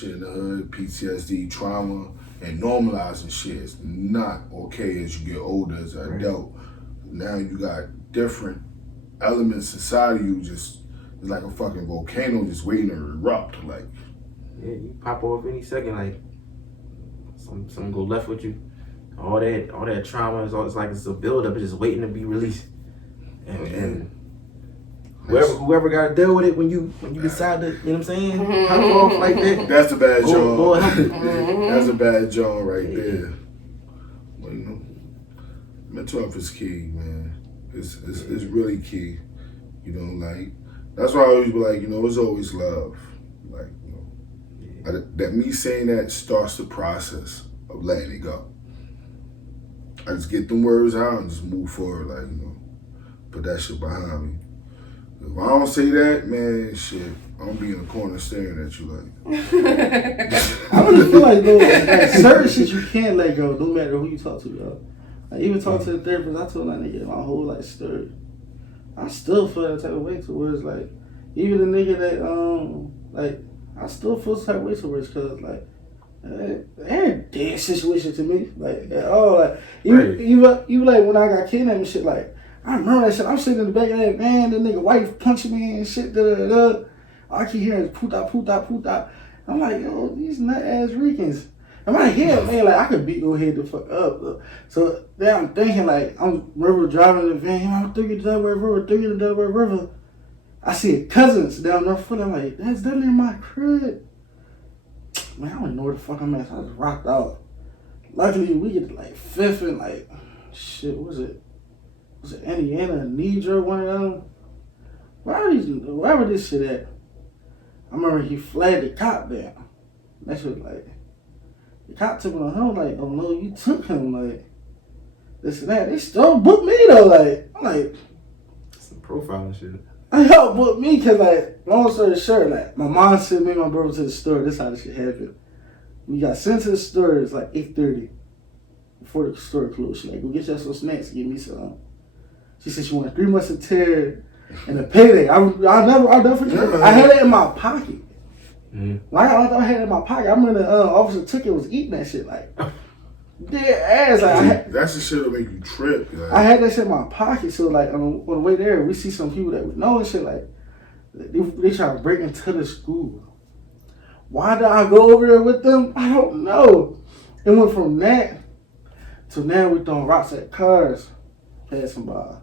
shit in the hood, PTSD, trauma, and normalizing shit is not okay as you get older as an adult. Now you got different elements inside of you, just it's like a fucking volcano just waiting to erupt. Like, yeah, you pop off any second, like something go left with you. All that trauma is it's like it's a buildup, it's just waiting to be released. And whoever got to deal with it when you decide to, you know what I'm saying, pop off like that. That's a bad job. Lord help it. That's a bad job right there. Well, you know, mental health is key, man. It's really key. You know, like that's why I always be like, you know, it's always love. Like, you know, that me saying that starts the process of letting it go. I just get them words out and just move forward, like, you know, put that shit behind me. If I don't say that, man, shit, I'm gonna be in the corner staring at you like. I really feel like, though, like, certain shit you can't let go, no matter who you talk to, yo. I even talk to the therapist, I told that nigga my whole life story. I still feel that type of way towards, like, even the nigga that, like, I still feel the type of way towards, because, like, it ain't a dead situation to me, like, at all. Like, even like, when I got kidnapped and shit, like, I remember that shit. I'm sitting in the back of that van, the nigga wife punching me and shit, da-da-da-da. I keep hearing puta, puta, puta. I'm like, yo, these nut-ass Ricans. In my head, man, like, I could beat your head the fuck up. Though. So then I'm thinking, like, I'm driving the van, I'm thinking Delaware River. I see cousins down North Foot. I'm like, that's down near my crib. Man, I don't know where the fuck I'm at. So I just rocked out. Luckily, we get to, like, 5th and, like, shit, what was it? Was it Indiana, Nidra, one of them? Wherever this shit at. I remember he flagged the cop down. That shit was like, the cop took him on home, like, oh no, you took him, like, this and that. They still booked me though, like, I'm like, some profiling shit. I helped book me because, like, long story short, like, my mom sent me and my brother to the store. This is how this shit happened. We got sent to the store, it's like 8:30 before the store closed. She like, go get you some snacks and give me some. She said she wanted 3 musketeers and a payday. I'll never forget. I had it in my pocket. Mm-hmm. Like, I had it in my pocket. I remember the officer took it, was eating that shit. Like, dead ass. Like, that's the shit that make you trip. Like. I had that shit in my pocket. So, like, on the way there, we see some people that we know and shit. Like, they try to break into the school. Why did I go over there with them? I don't know. It went from that to now we throwing rocks at cars. Passing by.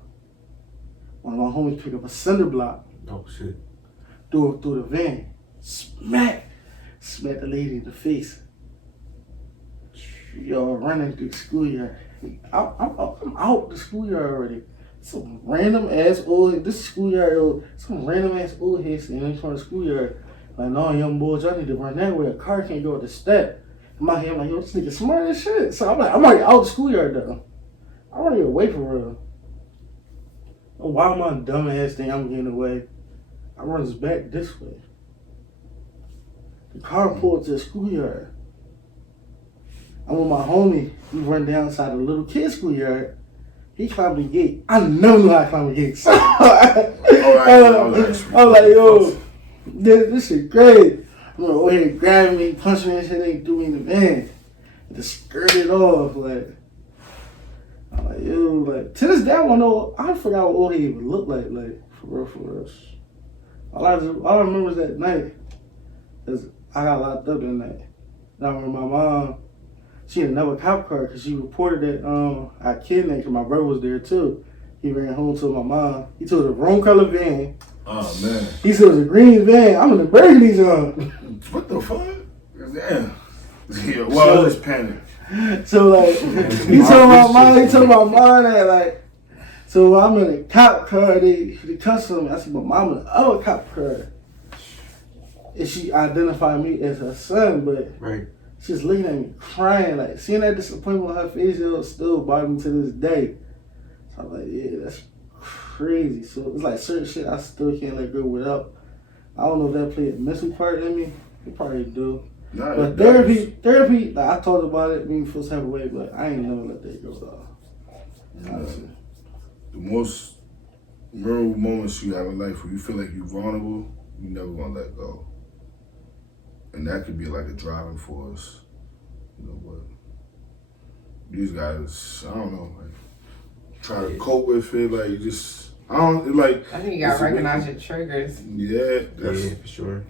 One of my homies picked up a cinder block. Oh shit. Threw the van. Smacked the lady in the face. Yo, running through the schoolyard. I'm out the schoolyard already. Some random ass old, this schoolyard, some random ass old head sitting in front of the schoolyard. Like, no, young boys, y'all need to run that way. A car can't go up the step. In my head, I'm like, yo, this nigga smart as shit. So I'm like, I'm already out the schoolyard though. I'm already away from real. Why am I dumb ass thing I'm getting away? I run this back this way. The car pulled to the schoolyard. I'm with my homie. We run down inside the little kid's schoolyard. He climbed the gate. I never knew how to climb the gate. So I was like, yo, this shit great. I'm gonna go ahead and grab me, punch me and shit, they threw me in the van. Just skirted off, like. I'm like, yo, like, to this day, I forgot what old he even looked like, for real. All I remember is that night, because I got locked up that night. And I remember my mom, she had another cop car, because she reported that I kidnapped, because my brother was there too. He ran home to my mom. He took the wrong color van. Oh, man. He said it was a green van. I'm in the burgundy zone. What the fuck? Damn. Yeah, well, I was just panicked. So, like, he told my mom that, like, so I'm in a cop car, they cussed me. I said, but mom in the other cop car. And she identified me as her son, but she's looking at me crying, like, seeing that disappointment on her face, it'll still bother me to this day. So I'm like, yeah, that's crazy. So it's like certain shit I still can't let go without. I don't know if that played a mental part in me. It probably do. No, but therapy, like, I talked about it, made me feel some type of way, but I ain't never let that go though. Honestly. The most memorable moments you have in life where you feel like you're vulnerable, you never gonna let go. and that could be like a driving force, but these guys, I don't know, like try to cope with it, like just I don't like. I think you gotta recognize your triggers. Yeah, for sure.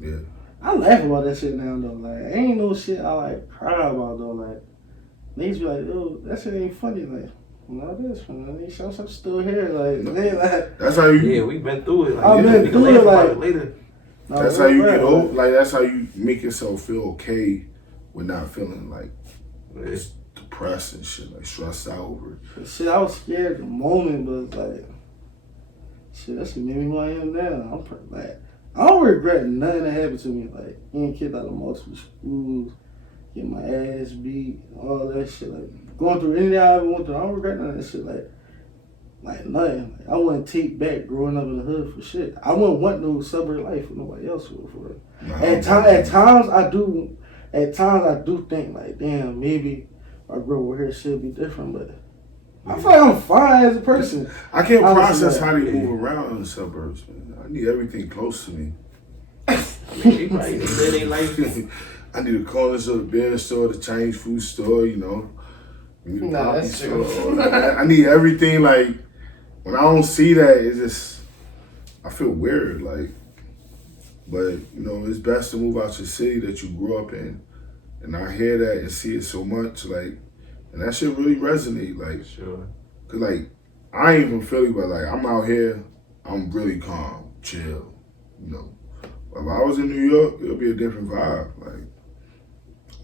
Yeah. I laugh about that shit now though. Like, ain't no shit I like cry about though. Like, niggas be like, yo, that shit ain't funny. Like, no, it is funny. These shows I'm still here. Like, they like. That's how you. Yeah, we've been through it. Like, I've been through it. Like later. That's how you get over. Like, that's how you make yourself feel okay with not feeling like it's depressed and shit, like stressed out over it. Shit, I was scared at the moment, but like, shit, that shit made me who I am now. Like, I don't regret nothing that happened to me. Like, getting kicked out of multiple schools, getting my ass beat, all that shit. Like, going through anything I ever went through, I don't regret none of that shit. Like nothing. Like, I wouldn't take back growing up in the hood for shit. I wouldn't want no suburb life for nobody else for it. At times I do think like, damn, maybe if I grow over here, shit be different. But I feel like I'm fine as a person. I can't process how they move around in the suburbs, man. I need everything close to me. I mean, they probably live their life. I need a corner store, the beer store, the Chinese food store, No, that's true. I need everything. Like, when I don't see that, it's just, I feel weird. Like, but, it's best to move out your city that you grew up in. And I hear that and see it so much, like, and that shit really resonate. Like, sure. Cause, like, I ain't from Philly, but, like, I'm out here, I'm really calm, chill, But if I was in New York, it would be a different vibe. Like,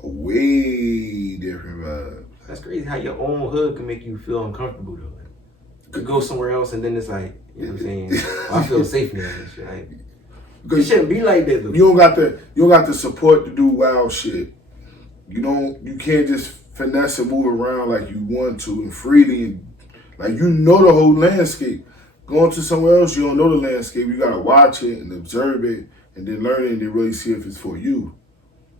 a way different vibe. That's crazy how your own hood can make you feel uncomfortable though. Like, you could go somewhere else and then it's like, you know what I'm saying? I feel safe now and shit. Like, it shouldn't be like that though. You don't got the support to do wild shit. You can't just finesse and move around like you want to and freely and like the whole landscape. Going to somewhere else, you don't know the landscape. You gotta watch it and observe it and then learn it and then really see if it's for you.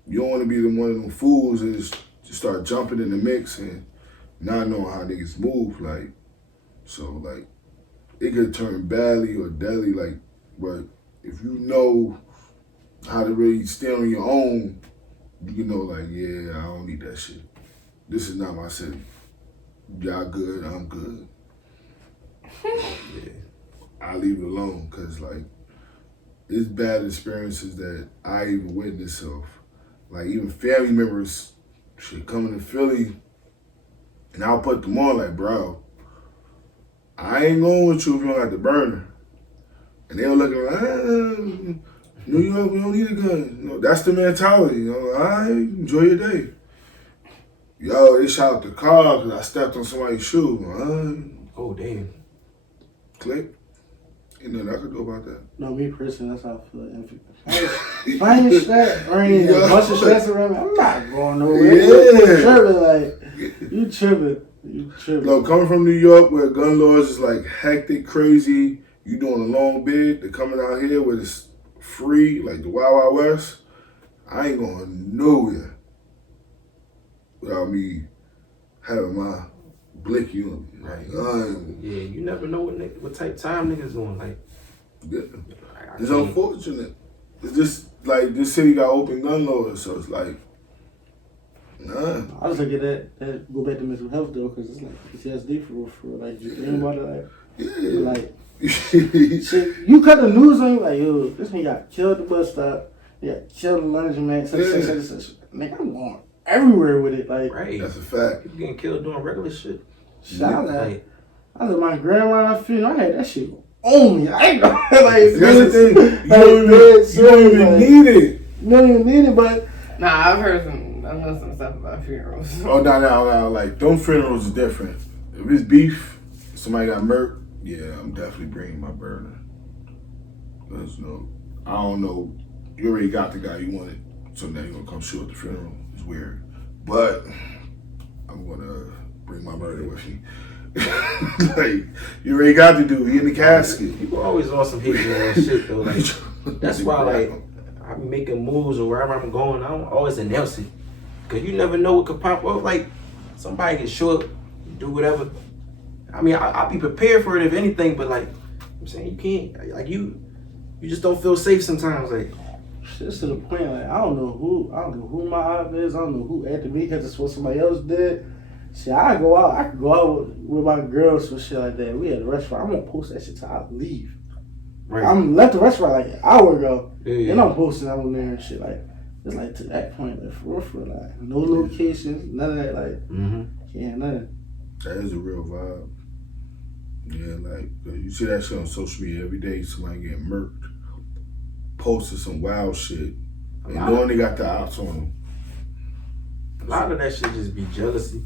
You don't want to be one of them fools and just start jumping in the mix and not knowing how niggas move. Like, so like, it could turn badly or deadly. Like, but if you know how to really stand on your own, you know, like, yeah, I don't need that shit. This is not my city. Y'all good, I'm good. Yeah, I leave it alone because, like, it's bad experiences that I even witnessed of. Like, even family members shit coming to Philly, and I'll put them on like, bro, I ain't going with you if you don't have the burner. And they were looking like, New York, we don't need a gun. That's the mentality. All right, enjoy your day. Yo, they shot up the car because I stepped on somebody's shoe. Oh, damn. Click. Ain't nothing I could do about that. No, me personally, that's how I feel. If I ain't strapped or ain't a bunch of stress around me, I'm not going nowhere. You tripping. You tripping. Look, coming from New York where gun laws is like hectic, crazy, you doing a long bid, they're coming out here where it's free, like the Wild Wild West, I ain't going nowhere without me having my blicky on me. Right. Like, yeah, you never know what type of time niggas on. Like, yeah. It's unfortunate. It's just like this city got open gun laws, so it's like, nah. I was looking at that, go back to mental health though, because it's like PTSD for like, you think about it, like, yeah. Like, shit, you cut the news on you, like, yo, this nigga got killed at the bus stop, he got killed at the laundromat, such. Nigga, I'm going everywhere with it, like. Right. That's a fact. People getting killed doing regular shit. Shout out. Like, I was at my grandma's funeral, I had that shit on me. I ain't know. Like, that's the thing. You don't even need it. You don't even need it, but. Nah, I know some stuff about funerals. Oh, no. Like, them funerals is different. If it's beef, somebody got murked, yeah, I'm definitely bringing my burner. Cause, I don't know. You already got the guy you wanted, so now you're gonna come shoot at the funeral. It's weird. But I'm gonna bring my burner with me. Like, you already got the dude. He in the casket. people always on some hating ass shit though. Like, that's why, like, I'm making moves or wherever I'm going, I don't always announce it. Cause you never know what could pop up. Like, somebody can show up, do whatever. I mean, I'll be prepared for it if anything, but like, I'm saying, you can't, like, you just don't feel safe sometimes. Like, It's to the point like I don't know who my op is. I don't know who acted me because it's what somebody else did. See, I could go out with my girls for shit like that. We at a restaurant. I won't post that shit till I leave. Right. I'm left the restaurant like an hour ago, Yeah. and I'm posting on there and shit like. It's like to that point, like for like no locations, none of that, like yeah, nothing. That is a real vibe. Yeah, like you see that shit on social media every day. Somebody getting murked, posting some wild shit, and knowing they got the ops on them. A lot of that shit just be jealousy.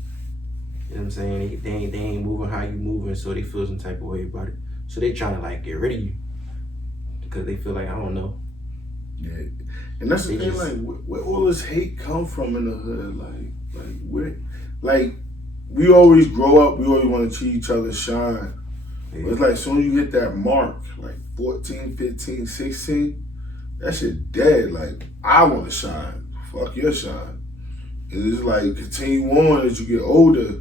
You know what I'm saying? They ain't moving how you moving, so they feel some type of way about it. So they trying to like get rid of you because they feel like I don't know. Yeah, and that's the thing. Like, where all this hate come from in the hood? Like we always grow up. We always want to see each other shine. Yeah. But it's like, soon as you hit that mark, like 14, 15, 16, that shit dead. Like, I want to shine. Fuck your shine. And it's like, continue on as you get older.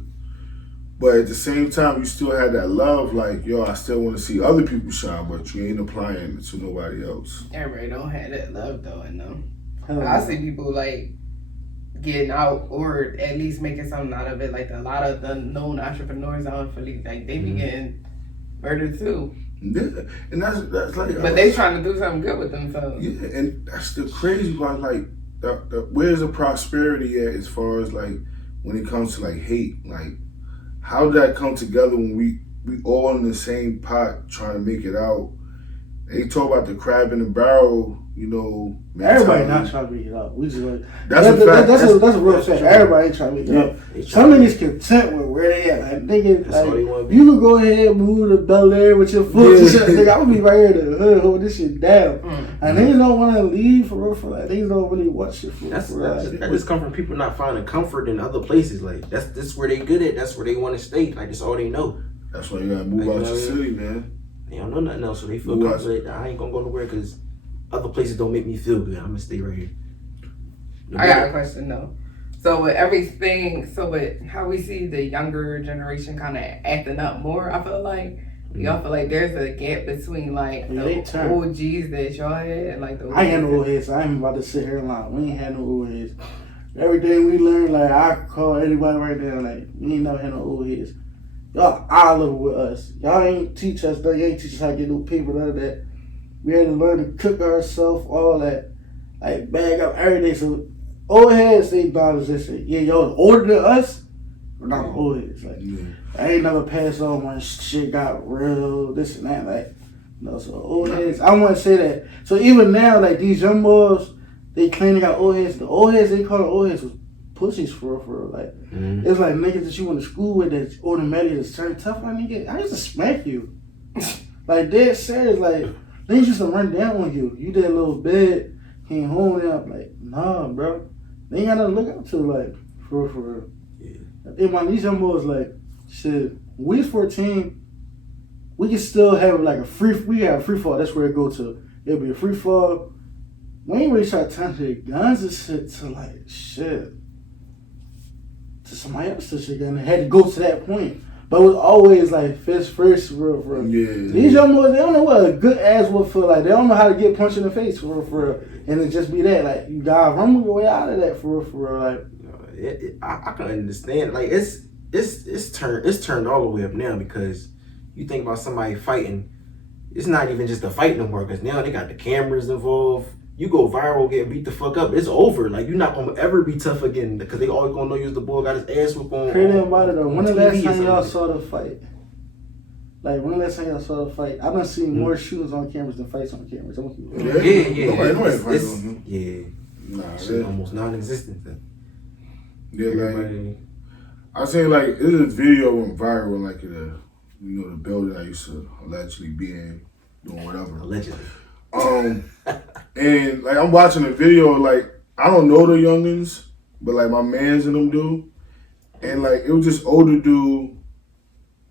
But at the same time, you still have that love, like, yo, I still want to see other people shine, but you ain't applying it to nobody else. Everybody don't have that love though, I know. Hell I no. see people like getting out or at least making something out of it. Like a lot of the known entrepreneurs out in Philly, like they be getting murdered too. Yeah, and that's like. But they trying to do something good with themselves. Yeah, and that's the crazy part. Like, where's the prosperity at as far as like when it comes to like hate? Like, how did that come together when we all in the same pot trying to make it out? They talk about the crab in the barrel, you know. Everybody not trying to make it up. We just like That's a fact. That's a real fact. true. Everybody ain't trying to make it up. Some niggas content with where they at. Like niggas, That's all they wanna like be. you can go ahead and move to Bel Air with your foot. And shit. Nigga, I'm gonna be right here in the hood, hold this shit down. And niggas don't want to leave for real. For like, niggas don't really want shit for That real. just come from people not finding comfort in other places. Like that's where they good at. That's where they want to stay. Like that's all they know. That's why you gotta move Like, out you know the what I city, man. They don't know nothing else, so they feel Move out. comfortable. I ain't gonna go nowhere because other places don't make me feel good. I'm gonna stay right here. I got a question though. So with everything, with how we see the younger generation kind of acting up more, I feel like y'all feel like there's a gap between like Yeah, they the turn. OGs that y'all had and like the I ain't had no old heads, so I ain't about to sit here and lie. We ain't had no old heads. Everything we learned, like I call anybody right there, like we ain't never had no old heads. Y'all eye level with us. Y'all ain't teach us though. You ain't teach us how to get no paper, none of that. We had to learn to cook ourselves, all that, like bag up everything. So old heads, they bottles and say, yeah, y'all older than us. We're not old heads. Like I ain't never passed on when shit got real, this and that. Like no, so old heads. I want to say that. So even now, like these young boys, they claim they got old heads. The old heads they call old heads was pussies for real. Like it's like niggas that you went to school with that automatically just turn tough. Like nigga, I used to smack you. Like dead serious. Like they used to run down on you. You did a little bit, came home and I'm like, nah, bro. They ain't got nothing to look up to. Like for real. Yeah. And when these young boys like shit, when we was 14, we can still have like we have a free fall. That's where it go to. It'll be a free fall. We ain't really try to turn their guns and shit to like shit. To somebody else to shit and it had to go to that point. But it was always like fist first for real. Yeah. These young boys, they don't know what a good ass would feel like. They don't know how to get punched in the face for real. And it just be that. Like you gotta run your way out of that for real. Like I can understand. Like it's turned all the way up now because you think about somebody fighting. It's not even just a fight no more because now they got the cameras involved. You go viral, get beat the fuck up, it's over. Like you're not gonna ever be tough again because they always gonna know you as the boy got his ass whooped on. Crazy about it though. When the last TV or time y'all something. saw the fight? Like when the last time y'all saw the fight? I've been seeing more shootings on cameras than fights on cameras. Yeah. Nobody fight It's- on him. yeah. Nah, Shit almost non-existent. yeah, like Everybody- I seen like this a video went viral in like the building I used to allegedly be in, doing whatever. Allegedly. And like I'm watching the video, like I don't know the youngins, but like my mans and them do, and like it was this older dude.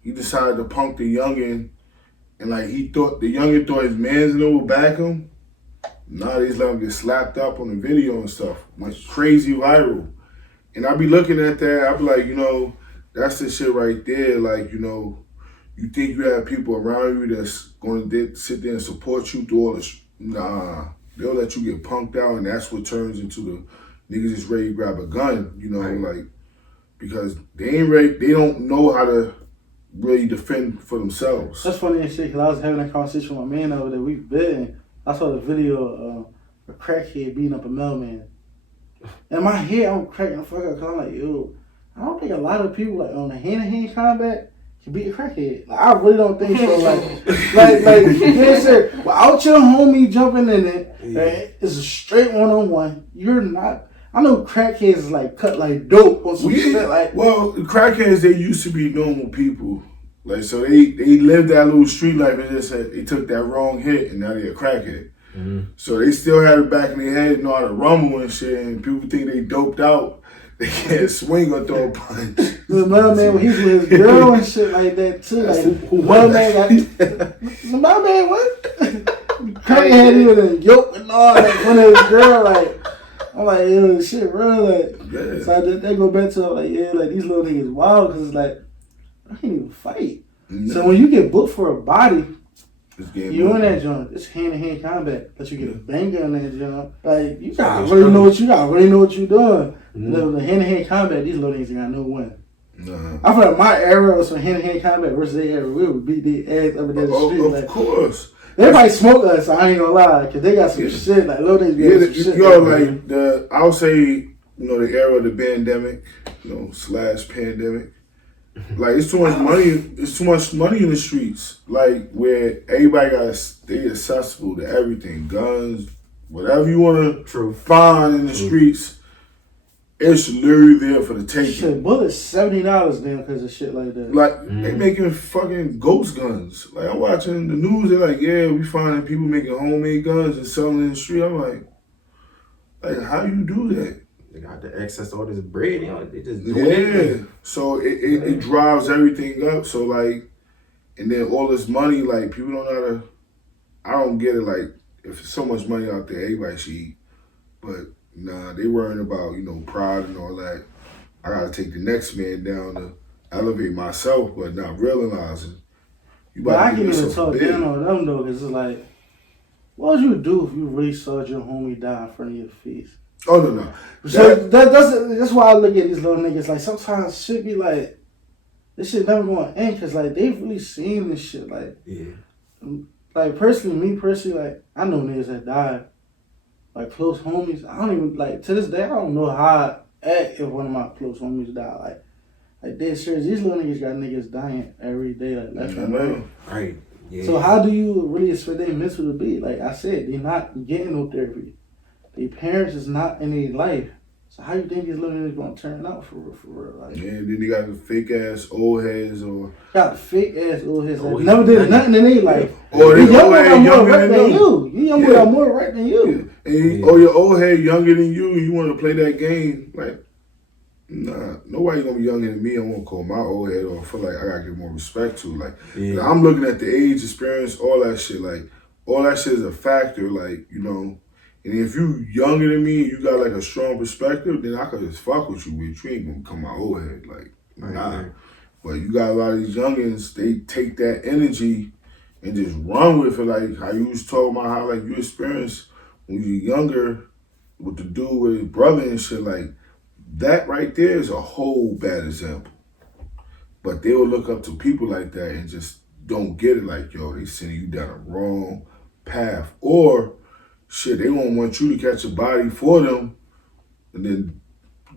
He decided to punk the youngin, and like he thought the youngin thought his mans and them would back him. Nah, they just let him get slapped up on the video and stuff. Went crazy viral, and I be looking at that. I be like, you know, that's the shit right there. Like, you know, you think you have people around you that's going to sit there and support you through all this. Nah. they'll let you get punked out, and that's what turns into the niggas just ready to grab a gun, you know, like, because they ain't ready, they don't know how to really defend for themselves. That's funny and shit, because I was having a conversation with my man over there. We been. I saw the video of a crackhead beating up a mailman. In my head, I'm cracking the fuck up, because I'm like, yo, I don't think a lot of people, like, on the hand-to-hand combat can beat a crackhead. Like, I really don't think so. like, yeah, sir. Without your homie jumping in it, it's a straight one-on-one. You're not. I know crackheads is like cut like dope on some shit. Like, well, the crackheads, they used to be normal people. Like, so they lived that little street life, and just they took that wrong hit, and now they're a crackhead. Mm-hmm. So they still have it back in their head, know how to rumble and shit, and people think they doped out. They can't swing or throw a punch. The mailman, when he's with his girl and shit like that too. Like, mailman got the mailman what? Crackhead even and yoke and all that in front of his girl. Like, I'm like, yo, shit, bro. Like, so they go back to like, yeah, like these little niggas wild because it's like I can't even fight. No. So when you get booked for a body, you in that joint. It's hand-to-hand combat. But you get a banger in that joint. Like, you gotta really know what you're doing. The hand-to-hand combat, these little niggas got no win. I feel like my era was some hand-to-hand combat versus their era. We would beat their ass up and down the street. Of course. They might smoke us, I ain't gonna lie, because they got some shit. Like, little niggas got some shit. Yo, like, I would say, you know, the era of the pandemic, you know, / pandemic. Like, it's too much money. It's too much money in the streets. Like, where everybody got to stay accessible to everything, guns, whatever you want to find in the streets. It's literally there for the taking. Shit, bullets $70 now because of shit like that. Like, they making fucking ghost guns. Like, I'm watching the news. They're like, yeah, we finding people making homemade guns and selling in the street. I'm like, how you do that? They got the access to all this bread, you know, they just do it. So it drives everything up. So like, and then all this money, like people don't know how to, I don't get it. Like if there's so much money out there, everybody should eat. But nah, they worrying about, you know, pride and all that. I gotta take the next man down to elevate myself, but not realizing you but I can even talk down on them though, because it's like, what would you do if you really saw your homie die in front of your face? Oh no. So that's why I look at these little niggas. Like sometimes shit be like, this shit never going to end because like they've really seen this shit. Like, like me personally, like I know niggas that died, like close homies. I don't even like to this day. I don't know how I act if one of my close homies die. Like dead serious. These little niggas got niggas dying every day, like left and right. Right. Yeah. So how do you really expect their mental to be? Like I said, they're not getting no therapy. Their parents is not in their life. So how you think these little niggas gonna turn out for real? Like, yeah, then they got the fake ass old heads or got the fake ass old heads that never did nothing in their life. Or they younger right than you. You young boy more right than you. And or your old head younger than you, and you want to play that game. Like, nah, nobody gonna be younger than me. I won't call my old head or feel like I gotta give more respect to. Like, I'm looking at the age, experience, all that shit. Like, all that shit is a factor. Like, you know. And if you younger than me and you got like a strong perspective, then I could just fuck with you, bitch. You ain't gonna become my old head. Like, nah. Right. But you got a lot of these youngins, they take that energy and just run with it. Like how you was talking about how like you experienced when you were younger with the dude with his brother and shit. Like that right there is a whole bad example. But they will look up to people like that and just don't get it. Like, yo, they sending you down a wrong path. Or shit, they won't want you to catch a body for them and then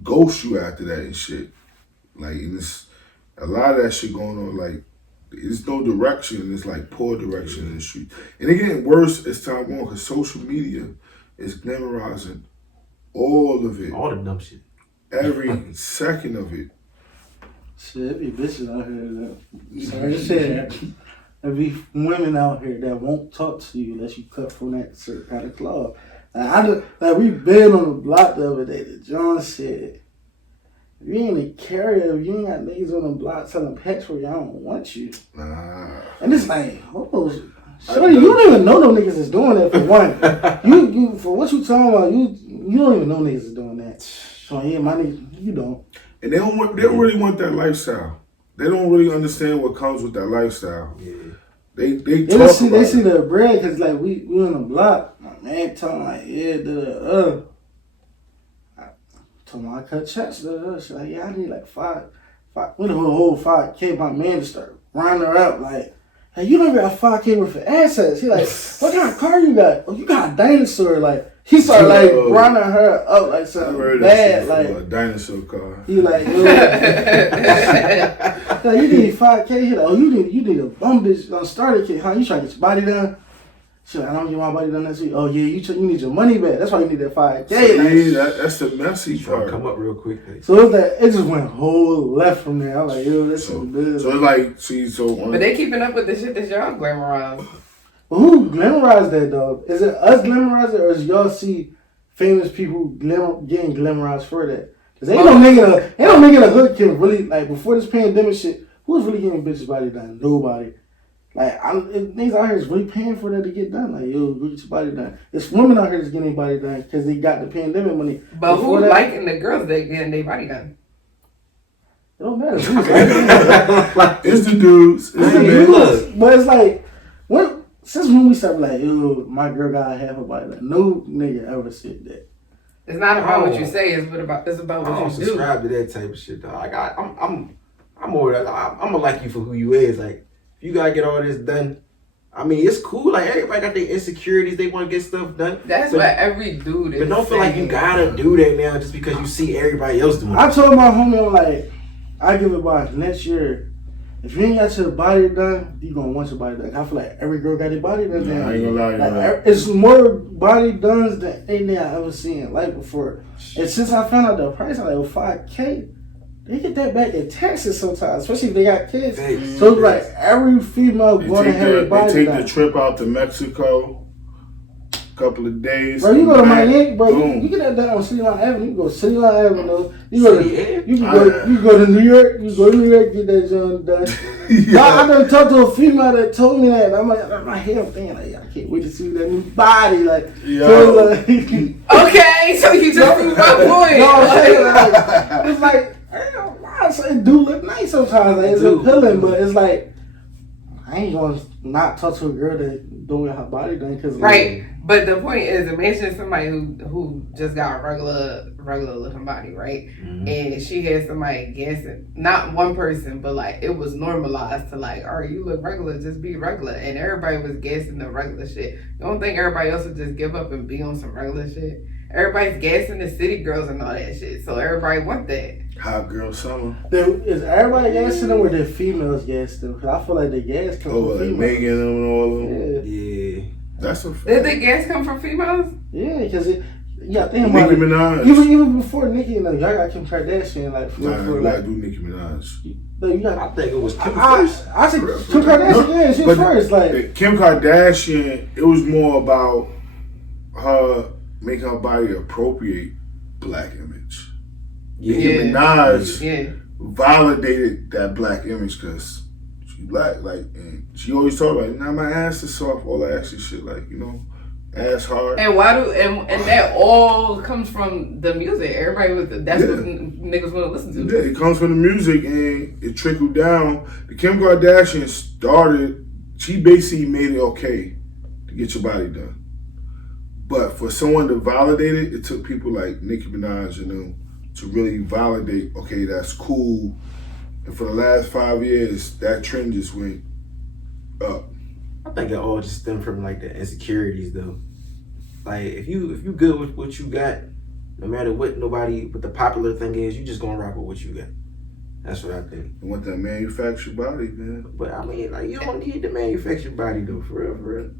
ghost you after that and shit. Like, and it's a lot of that shit going on. Like, there's no direction. It's like poor direction in the street. And it getting worse as time goes on because social media is glamorizing all of it. All the dumb shit. Every second of it. Shit, it be bitches out here. Sorry to say that. There be women out here that won't talk to you unless you cut from that certain kind of cloth. Like we been on the block the other day that John said, if you ain't a carrier, if you ain't got niggas on the block selling packs for you, I don't want you. Nah. And it's like, shorty, you don't even know no niggas is doing that for one. you for what you talking about, you don't even know niggas is doing that. So yeah, my niggas, you don't. And they don't really want that lifestyle. They don't really understand what comes with that lifestyle. Yeah. They see the bread because like we on the block. man telling like, yeah, I told him I cut checks, She's like, yeah, I need like five, we the whole 5K. My man to start rounding her up like, hey, you don't got 5K worth of assets. He like, what kind of car you got? Oh, you got a dinosaur. Like, he started like rounding her up like something bad. Like a dinosaur car. He like, yo, like, you need 5K. He like, oh, you need a bum bitch on starter kit, huh? You trying to get your body done? She like, I don't get my body done next week. Oh yeah, you need your money back. That's why you need that 5K. See, that's the messy part. Come up real quick. So it's like, it just went whole left from there. I'm like, yo, that's so good. So it's like, but they keeping up with the shit that y'all glamorize. Well, who glamorized that though? Is it us glamorizing, or is y'all see famous people getting glamorized for that? Cause ain't no nigga in the hood can really, like, before this pandemic shit, who was really getting bitches body done? Nobody. Like, niggas out here is really paying for that to get done. Like, yo, go get your body done. It's women out here that's getting their body done because they got the pandemic money. But who's liking the girls that getting their body done? It don't matter. Who's like, it's the dudes. It's the dudes. But it's like, since when we started like, yo, my girl gotta have her body done. No nigga ever said that. It's not about what you say. It's about what I don't you do. subscribe to that type of shit though. Like I'm more. I'm gonna like you for who you is. Like, if you gotta get all this done, I mean, it's cool. Like, everybody got their insecurities. They want to get stuff done. That's what every dude is. But don't feel like you gotta do that now just because you see everybody else doing it. I told my homie, I'm like, I give it by next year. If you ain't got your body done, you gonna want your body done. I feel like every girl got their body done. I ain't gonna lie, like, it's more body done than anything I ever seen in life before. And since I found out the price, I'm like, oh, 5K. They get that back in Texas sometimes, especially if they got kids. So it's like every female going to have their body They take done. the trip out to Mexico, couple of days. Bro, you go to Miami, bro. You get that done on City Line Avenue. You go to City Line Avenue. You go to New York. You go to New York, get that joint done. Yeah. I done talked to a female that told me that. And I'm like, my head, I'm thinking like, I can't wait to see that new body. Like, so like okay, so you just proved my point. No, I'm saying like, it's like, I ain't gonna lie, so it do look nice sometimes. Like, it's appealing, but it's like, I ain't gonna not talk to a girl that don't get her body done because right. But the point is, imagine somebody who just got a regular looking body, right? Mm-hmm. And she had somebody guessing, not one person, but like it was normalized to like, all right, you look regular, just be regular, and everybody was guessing the regular shit. You don't think everybody else would just give up and be on some regular shit? Everybody's gassing the city girls and all that shit, so everybody want that. Hot girl summer. Is everybody gassing them or the females gassing them? Because I feel like the gas comes from females. Megan and all of them. Yeah. That's a fact. Did the gas come from females? Yeah, because think about it. Nicki Minaj. Even before Nicki, y'all got Kim Kardashian. Like, I do Nicki Minaj. I think it was Kim first. I said Kim Kardashian. Yeah, she was first. Like Kim Kardashian, it was more about her making her body appropriate black image. Nicki Minaj validated that black image because she black, like, and she always talk about, now my ass is soft, all that extra shit, like, ass hard. And why do and that all comes from the music? Everybody that's what niggas want to listen to. Yeah, it comes from the music and it trickled down. The Kim Kardashian she basically made it okay to get your body done. But for someone to validate it, it took people like Nicki Minaj, to really validate, okay, that's cool. And for the last 5 years, that trend just went up. I think it all just stemmed from like the insecurities though. Like if you good with what you got, no matter what the popular thing is, you just gonna rock with what you got. That's what I think. You want that manufactured body, man. But I mean, like, you don't need the manufactured body though, for real.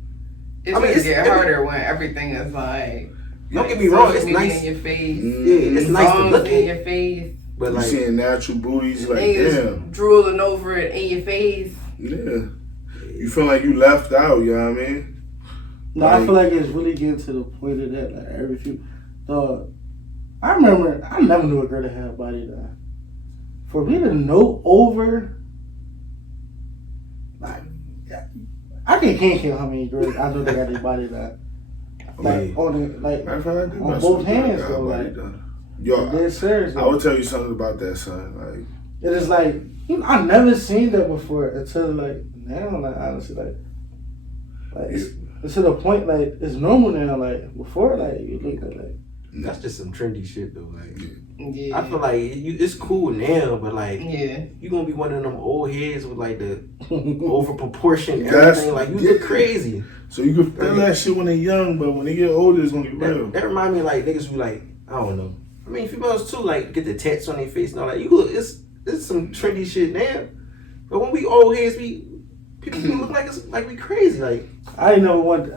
It's harder when everything is like. Don't get me wrong, it's nice in your face. Yeah, it's nice to look in your face. But like seeing natural booties, like damn, drooling over it in your face. Yeah, you feel like you left out. You know what I mean? No, I feel like it's really getting to the point of that. Like every few, I remember I never knew a girl that had a body done. For me to know over, like, I can't count how many girls I know they got their body done. Like on both hands though, like. Yo, dead serious. I will tell you something about that, son. Like, it is like I never seen that before until like now. Like honestly, like It's to the point like it's normal now. Like before, like you look at like That's just some trendy shit though. Like, Yeah. I feel like it's cool now, but like, Yeah. you gonna be one of them old heads with like the over proportion That's- everything. Like, you look crazy. So you can feel that shit when they're young, but when they get older, it's gonna be real. That remind me of like niggas who like, I don't know. I mean, females too, like get the tats on their face and all that. You look, it's some trendy shit now. But when we old heads, people look like it's like we crazy. Like, I ain't never want.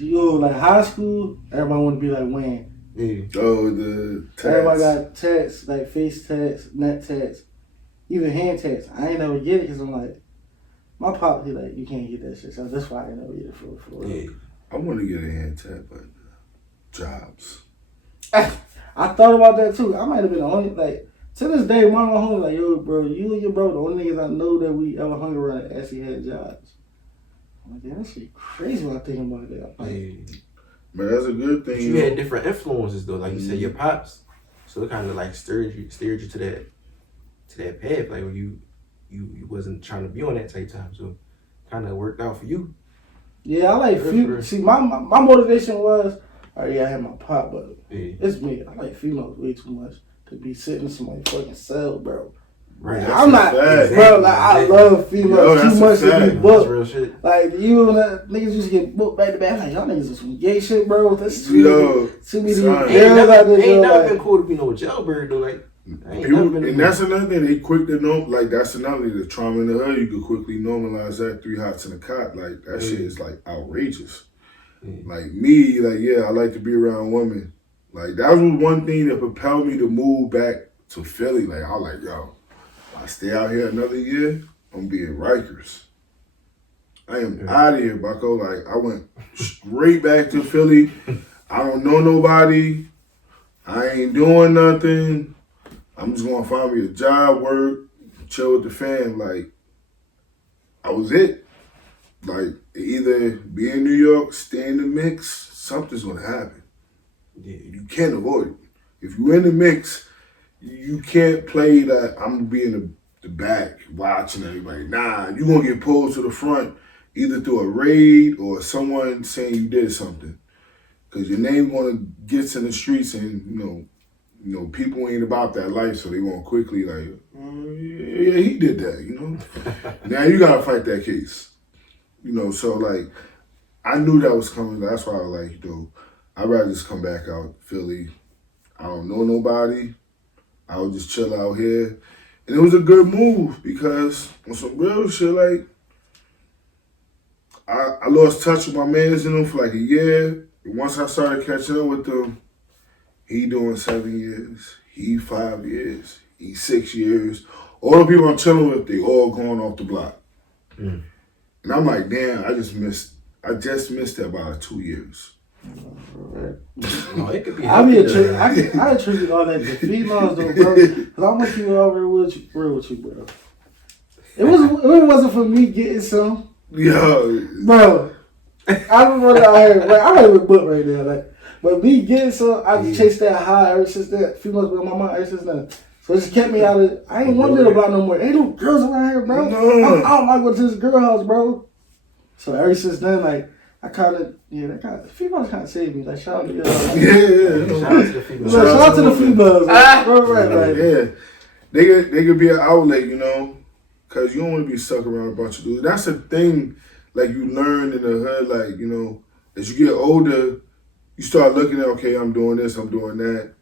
Like high school, everybody want to be like Wayne. yeah. Oh, the tats. Everybody got tats, like face tats, neck tats, even hand tats. I ain't never get it because I'm like, my pop, he like, you can't get that shit. So that's why I ain't never get it for real. Yeah. I want to get a hand tat, but jobs. I thought about that too. I might have been the only, like, to this day, my home like, yo, bro, you and your bro, the only niggas I know that we ever hung around that actually had jobs. I'm like, damn, that shit crazy when I think about that. I'm like, Yeah. But that's a good thing. But you had different influences though, like you said, your pops. So it kind of like steered you to that path, like where you wasn't trying to be on that type time. So kind of worked out for you. yeah, I like females. See, my motivation was, oh yeah, I had my pop, but Yeah. it's me. I like females way too much to be sitting in somebody's fucking cell, bro. Right. That's I'm a not, fact. bro. Like I love females Yo, that's too a much to fact. be That's booked. real shit. Like you and that niggas used to get booked back to back. I'm like y'all niggas is some gay shit, bro. That's too Yo, many son. girls Ain't out there. never Like, been cool to be no jailbird though. Like, ain't People, never been and that's another thing. They quick to know, like that's another thing. The trauma in the hood, you could quickly normalize that. 3 hots in a cot, like that shit is like outrageous. Like me, like yeah, I like to be around women. Like that was one thing that propelled me to move back to Philly. Like I was like, yo, if I stay out here another year, I'm gonna be in Rikers. I am out of here, Bucko. Like I went straight back to Philly. I don't know nobody. I ain't doing nothing. I'm just gonna find me a job, work, chill with the fam. Like, I was it. Like, either be in New York, stay in the mix, something's gonna happen. Yeah. You can't avoid it. If you're in the mix, you can't play that I'm gonna be in the back watching everybody. Nah, you're gonna get pulled to the front either through a raid or someone saying you did something. Cause your name gonna get in the streets and you know, people ain't about that life, so they gonna quickly like, oh, yeah, he did that, you know. Now you gotta fight that case, you know. So like, I knew that was coming. That's why I was like, you know, I'd rather just come back out Philly. I don't know nobody. I would just chill out here, and it was a good move because on some real shit, like, I lost touch with my mans in them for like a year. Once I started catching up with them, he doing 7 years, he 5 years, he 6 years. All the people I'm chilling with, they all going off the block. And I'm like, damn, I just missed that by 2 years. No, it could be. I healthy, I attribute all that to females though, bro. Cause I'm gonna keep it all real with you, bro. It wasn't for me getting some, Yo, bro. I don't know that I heard with book right now, like, but me getting some, I just chased that high ever since that. Females been on my mind ever since then. So it just kept me out of. I ain't want to block no more. Ain't no girls around here, bro. No. I don't like going to this girl house, bro. So ever since then, like, I kind of, the females kind of saved me. Like, shout out to you. yeah. Shout out to the females. Shout out to the females. Right. Yeah, they could be an outlet, you know, because you don't want to be stuck around a bunch of dudes. That's the thing, like, you learn in the hood, like, you know, as you get older, you start looking at, okay, I'm doing this, I'm doing that.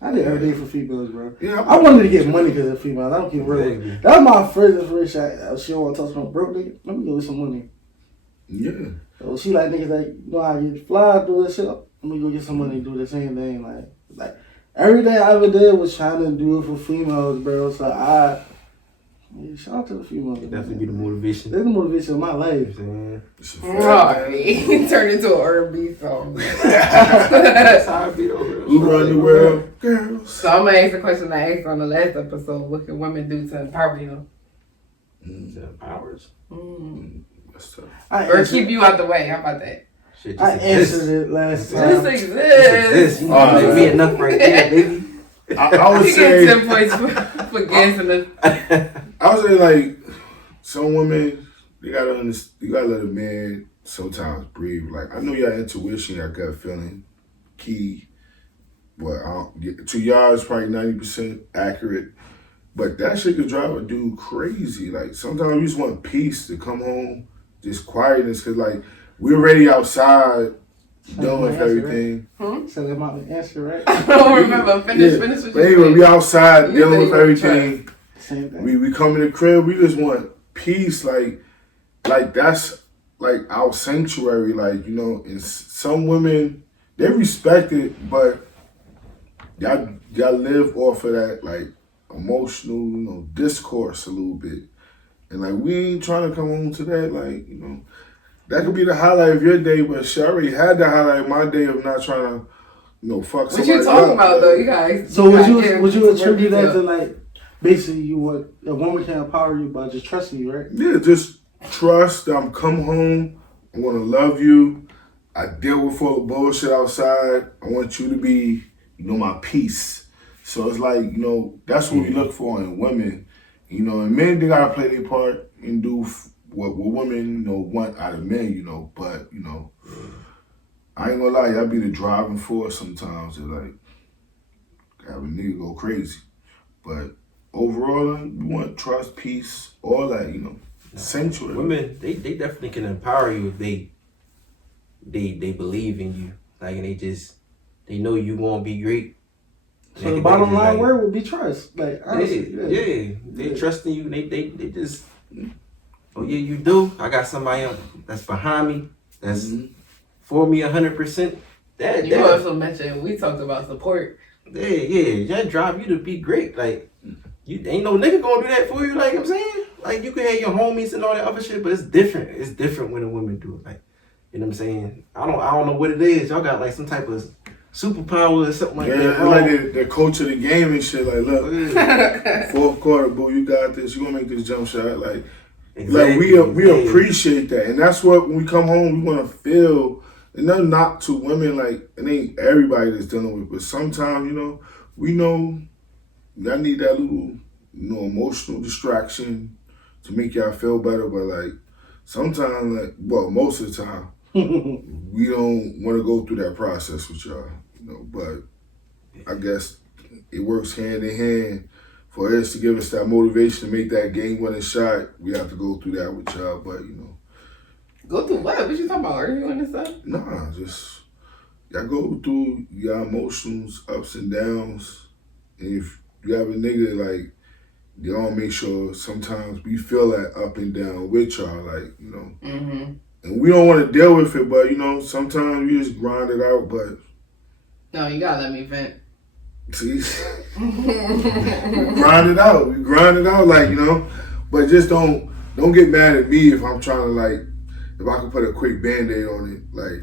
I did everything for females, bro. Yeah, I wanted to get money because of females. I don't keep real. Exactly. That was my first inspiration. She don't want to talk to no broke nigga. Let me go get some money. Yeah. So she like niggas like, you know how you fly through this shit. Let me go get some money and do the same thing. Like everything I ever did was trying to do it for females, bro. So shout out to the females. Definitely be the motivation. They're the motivation of my life. You know It's a Right. Turned into an R&B song. That's how I be though. Who run the world? Girls. So I'm gonna ask the question I asked on the last episode. What can women do to empower you? Powers. That's tough. Or keep you out the way. How about that? Shit I just answered exists. it last Just time. exist. You know, give me enough right there, baby. I would You say, get 10 points for guessing it. I would say, like, some women, you gotta let a man sometimes breathe. Like I know your intuition, your gut feeling, key. But to y'all, it's probably 90% accurate. But that shit could drive a dude crazy. Like sometimes you just want peace to come home, just quietness. Cause like we're already outside dealing with everything. So that might be the answer, right? I don't remember. Finish what you But anyway, we outside You dealing say with you want everything. Same thing. We come in the crib. We just want peace. Like that's like our sanctuary. Like and some women they respect it, but y'all live off of that like emotional, discourse a little bit. And like we ain't trying to come home to that, like, that could be the highlight of your day, but she already had the highlight of my day of not trying to, fuck somebody What you talking up. about though, you guys? So would you attribute that to like basically you want a woman can empower you by just trusting you, right? Yeah, just trust that I'm come home, I wanna love you, I deal with all the bullshit outside, I want you to be, my peace. So it's like, that's what we look for in women. And men, they gotta play their part and do what women, want out of men, But, I ain't gonna lie, y'all be the driving force sometimes. It like, have a nigga go crazy. But overall, we want trust, peace, all that, sanctuary. Women, they definitely can empower you if they believe in you. Like, and they know you gonna be great. So the bottom line word would be trust. Like honestly, they trust in you. They just, oh yeah, you do. I got somebody else that's behind me. That's for me 100%. You also mentioned we talked about support. Yeah, that drive you to be great. Like you ain't no nigga gonna do that for you. Like I'm saying, like you can have your homies and all that other shit, but it's different. It's different when the women do it. Like you know what I'm saying. I don't know what it is. Y'all got like some type of superpower or something like that. Yeah, like they're coach of the game and shit. Like, look, fourth quarter, boo, you got this. You gonna make this jump shot. Like, exactly, we appreciate that, and that's what when we come home, we want to feel. And nothing not to women. Like, it ain't everybody that's dealing with, but sometimes, we know y'all need that little, emotional distraction to make y'all feel better. But like, sometimes, like, well, most of the time, we don't want to go through that process with y'all. But I guess it works hand in hand for us to give us that motivation to make that game-winning shot. We have to go through that with y'all, but Go through what? What you talking about? Arguing and stuff? Nah, just y'all go through your emotions, ups and downs. And if you have a nigga like, y'all make sure sometimes we feel that up and down with y'all, like And we don't want to deal with it, but sometimes we just grind it out. But no, you gotta let me vent. see, we grind it out. We grind it out, like But just don't get mad at me if I'm trying to like, if I can put a quick Band-Aid on it. Like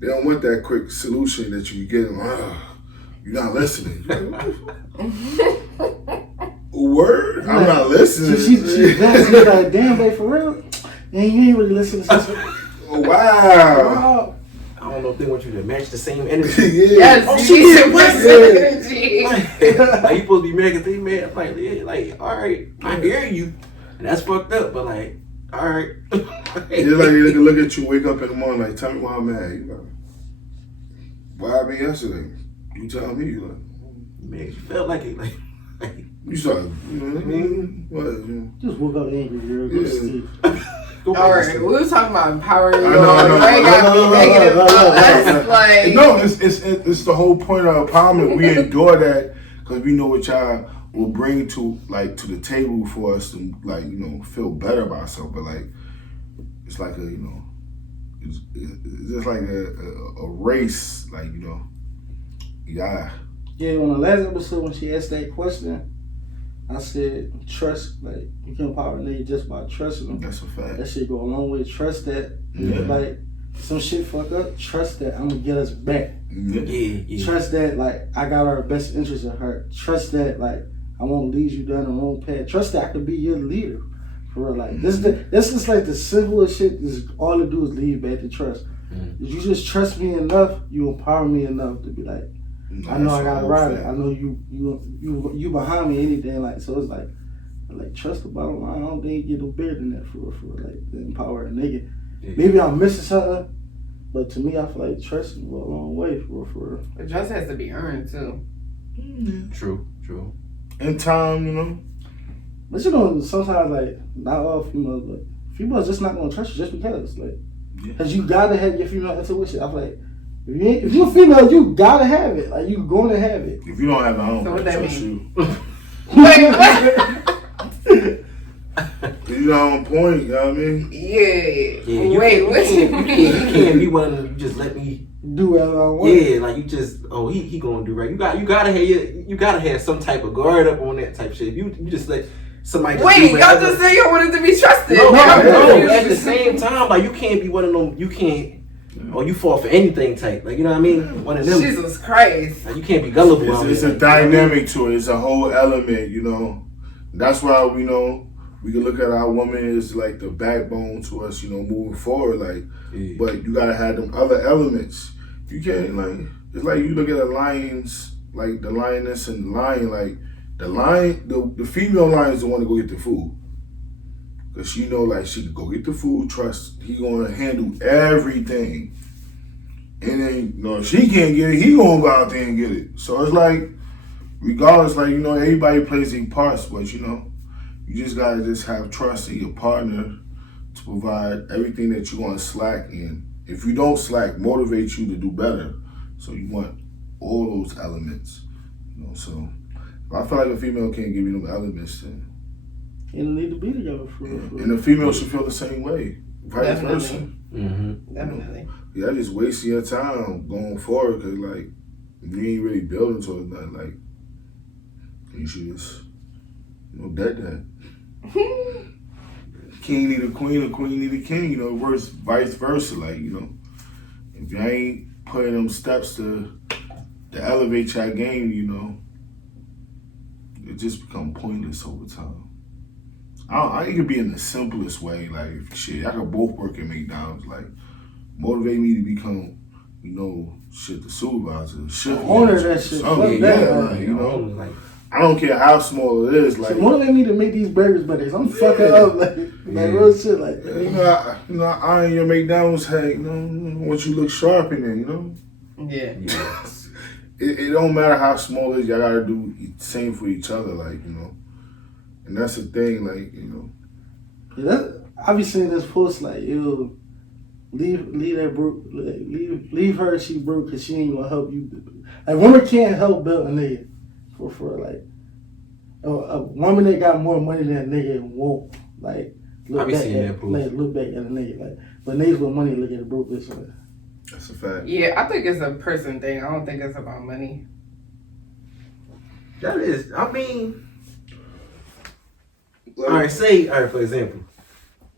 they don't want that quick solution that you can get. You're not listening. Word? I'm not listening. So she's like, damn, babe, for real? Man, you ain't really listening to this. Oh, wow. I don't know if they want you to match the same energy. Yes, oh, shit, what's energy. Like you supposed to be mad because they mad. I'm like, yeah, like, all right, I hear you, and that's fucked up. But like, all right. It's like they look at you, wake up in the morning, like, tell me why I'm mad. You like, why happened yesterday? You tell me, like, man, you felt like it, like you started, what? Just woke up angry, girl. Go to sleep. Alright, we were talking about empowering you. I know. Ray got me negative. That's like No, it's the whole point of empowerment. We endure that because we know what y'all will bring to the table for us to feel better about ourselves. But like, it's like it's just like a race. Like yeah. Yeah, on the last episode when she asked that question, I said trust. Like you can empower a nigga just by trusting them. That's a fact. That shit go a long way. Trust that. Yeah. Like some shit fuck up. Trust that I'm gonna get us back. Yeah. Trust that like I got our best interest at heart. Trust that like I won't lead you down the wrong path. Trust that I could be your leader. For real, like this is like the simplest shit. This all it do is lead back to trust. If you just trust me enough, you empower me enough to be like, I know I got it right. I know you behind me anything. Like so, it's like trust the bottom line. I don't think you get no bigger than that for like to empower a nigga. Yeah. Maybe I'm missing something. But to me, I feel like trust is a long way for real. But trust has to be earned too. True. In time, you know. But you know, sometimes like not all females, but females just not gonna trust you just because, like, because you gotta have your female intuition. I feel like if you're a female, you gotta have it. Like you gonna have it. If you don't have it, I don't So what that trust mean? you. Wait, what? You're on point, you know what I mean? Yeah. Wait, what you You mean? can't be one of them. You just let me Do whatever I want. Yeah, like you just he gonna do right. You gotta have some type of guard up on that type of shit. If you just let somebody just Wait, do y'all whatever. just say you wanted to be trusted. No, Y'all at the same time, like you can't be one of them. You can't. Or you fall for anything type. Like you know what I mean? One of them. Jesus Christ. Like, you can't be gullible. out It's here. a dynamic to it. It's a whole element, you know. That's why we can look at our woman as like the backbone to us, you know, moving forward. Like, Yeah. but you gotta have them other elements. You can't like. It's like you look at the lions, like the lioness and the lion. Like the lion, the female lion is the one to go get the food. Cause she know like she can go get the food, trust he gonna handle everything. And then if she can't get it, he gonna go out there and get it. So it's like, regardless, like everybody plays their parts, but you just gotta just have trust in your partner to provide everything that you want to slack in. If you don't slack, motivate you to do better. So you want all those elements, So if I feel like a female can't give you them elements, then. And they need to be together for real. And the female should feel the same way. Vice versa. Mm-hmm. Definitely. Yeah, just wasting your time going forward because, like, you ain't really building towards nothing. Like, you should just, dead that. King need a queen need a king, worse, vice versa. Like, if you ain't putting them steps to elevate your game, it just become pointless over time. It could be in the simplest way, like shit. I could both work at McDonald's, like motivate me to become, the supervisor, shift owner manager, that shit. something. Fuck Yeah, that, like, I don't care how small it is. Like, so motivate me to make these burgers better. I'm fucking up, like real shit, like. I in your McDonald's hat, once you look sharp in there, Yeah. It don't matter how small it is. Y'all gotta do the same for each other, like and that's the thing, like I be seeing this post like, yo, leave that broke, leave her. She broke because she ain't gonna help you. Like women can't help build a nigga for like a woman that got more money than a nigga won't like look back at look back at a nigga like. But niggas with money look at a broke bitch like. That's a fact. Yeah, I think it's a person thing. I don't think it's about money. That is, I mean, all right, for example,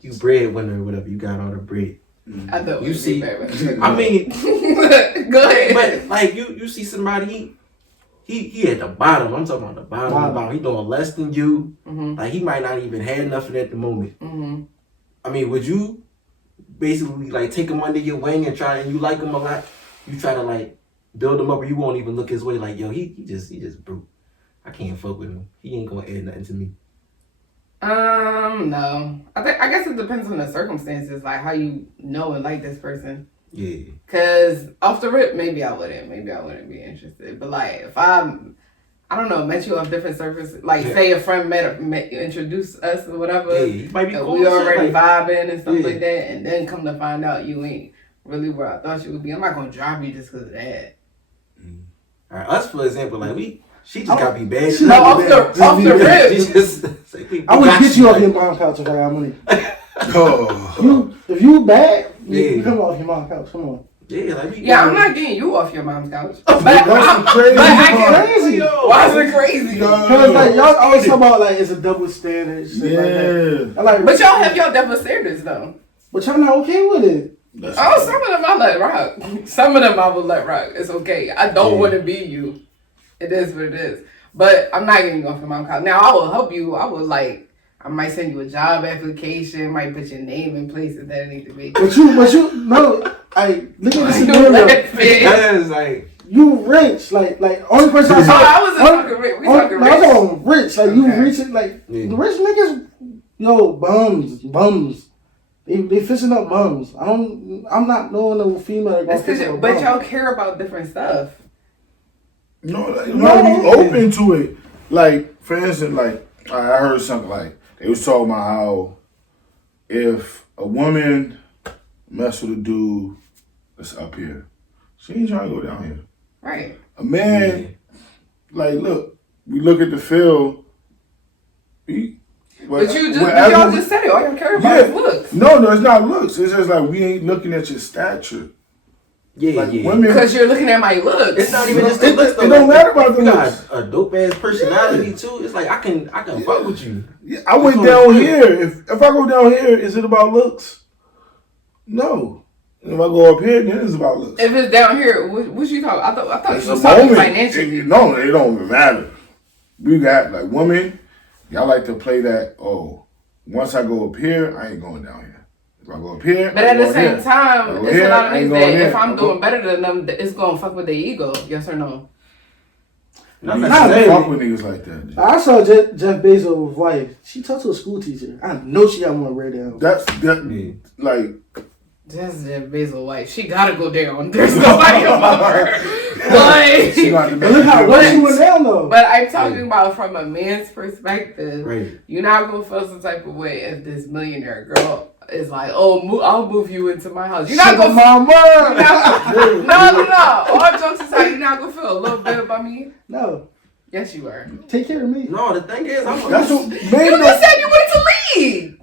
you breadwinner or whatever, you got all the bread. I thought You see, I mean, go ahead. but like you see somebody, he at the bottom. I'm talking about the bottom. He doing less than you. Mm-hmm. Like he might not even have nothing at the moment. Mm-hmm. I mean, would you basically like take him under your wing and you like him a lot? You try to like build him up, or you won't even look his way. Like, yo, he just broke. I can't fuck with him. He ain't gonna add nothing to me. No. I guess it depends on the circumstances, like how you know and like this person. Yeah. Cause off the rip, maybe I wouldn't be interested. But like if I don't know, met you off different surfaces, like say a friend met introduced us or whatever. Yeah, you might be cool. We already like, vibing and stuff like that, and then come to find out you ain't really where I thought you would be. I'm not gonna drop you just because of that. All right, us for example, like she just gotta be bad. No, off the rip. She just, like, I would get you off your mom's couch if I got money. If you bad, you come off your mom's couch. Come on. Yeah, I'm not getting you off your mom's couch. That's crazy. Crazy. Why is it crazy? Because like y'all always talk about like it's a double standard. Shit like that. Like, but y'all have your double standards though. But y'all not okay with it. Some of them I let rock. Some of them I will let rock. It's okay. I don't want to be you. It is what it is. But I'm not getting you off your mom's couch. Now I will help you. I might send you a job application. Might put your name in places that it need to be. But you no. I look at the scenario. Because like you rich, like only person I saw. I wasn't talking rich. We talking rich. I was rich, like okay. You rich, like the rich niggas, bums. They fixing up bums. I'm not knowing no female. But y'all care about different stuff. No, be open to it. Like, for instance, like I heard something like they was talking about how if a woman mess with a dude that's up here, she ain't trying to go down here. Right. A man, like, look, we look at the field. But y'all just said it. All y'all care about is looks. No, it's not looks. It's just like we ain't looking at your stature. Yeah. Women, because you're looking at my looks. It's not even just the looks. It don't matter about the looks. You got a dope ass personality too. It's like I can fuck with you. Yeah, I went down here. If I go down here, is it about looks? No. If I go up here, then it's about looks. If it's down here, what you talking? I thought you was talking financially. No, it don't even matter. We got like women. Y'all like to play that. Oh, once I go up here, I ain't going down here. If I go up here, but at the same time, it's a lot of things that here. if I'm doing better than them, it's gonna fuck with their ego. Yes or no? Not fuck with niggas like that. I saw Jeff Bezos' wife. She talked to a school teacher. I know she got more red down. Like. That's Jeff Bezos' wife. She gotta go down. There's nobody above her. Like, look how well she went down though. But I'm talking about from a man's perspective. Right. You're not gonna feel some type of way if this millionaire girl is like, oh, I'll move you into my house. You're not gonna No. All jokes aside, you're not gonna feel a little bit about me. No. Yes, you are. Take care of me. No, the thing is, that's what you just said you wanted to leave.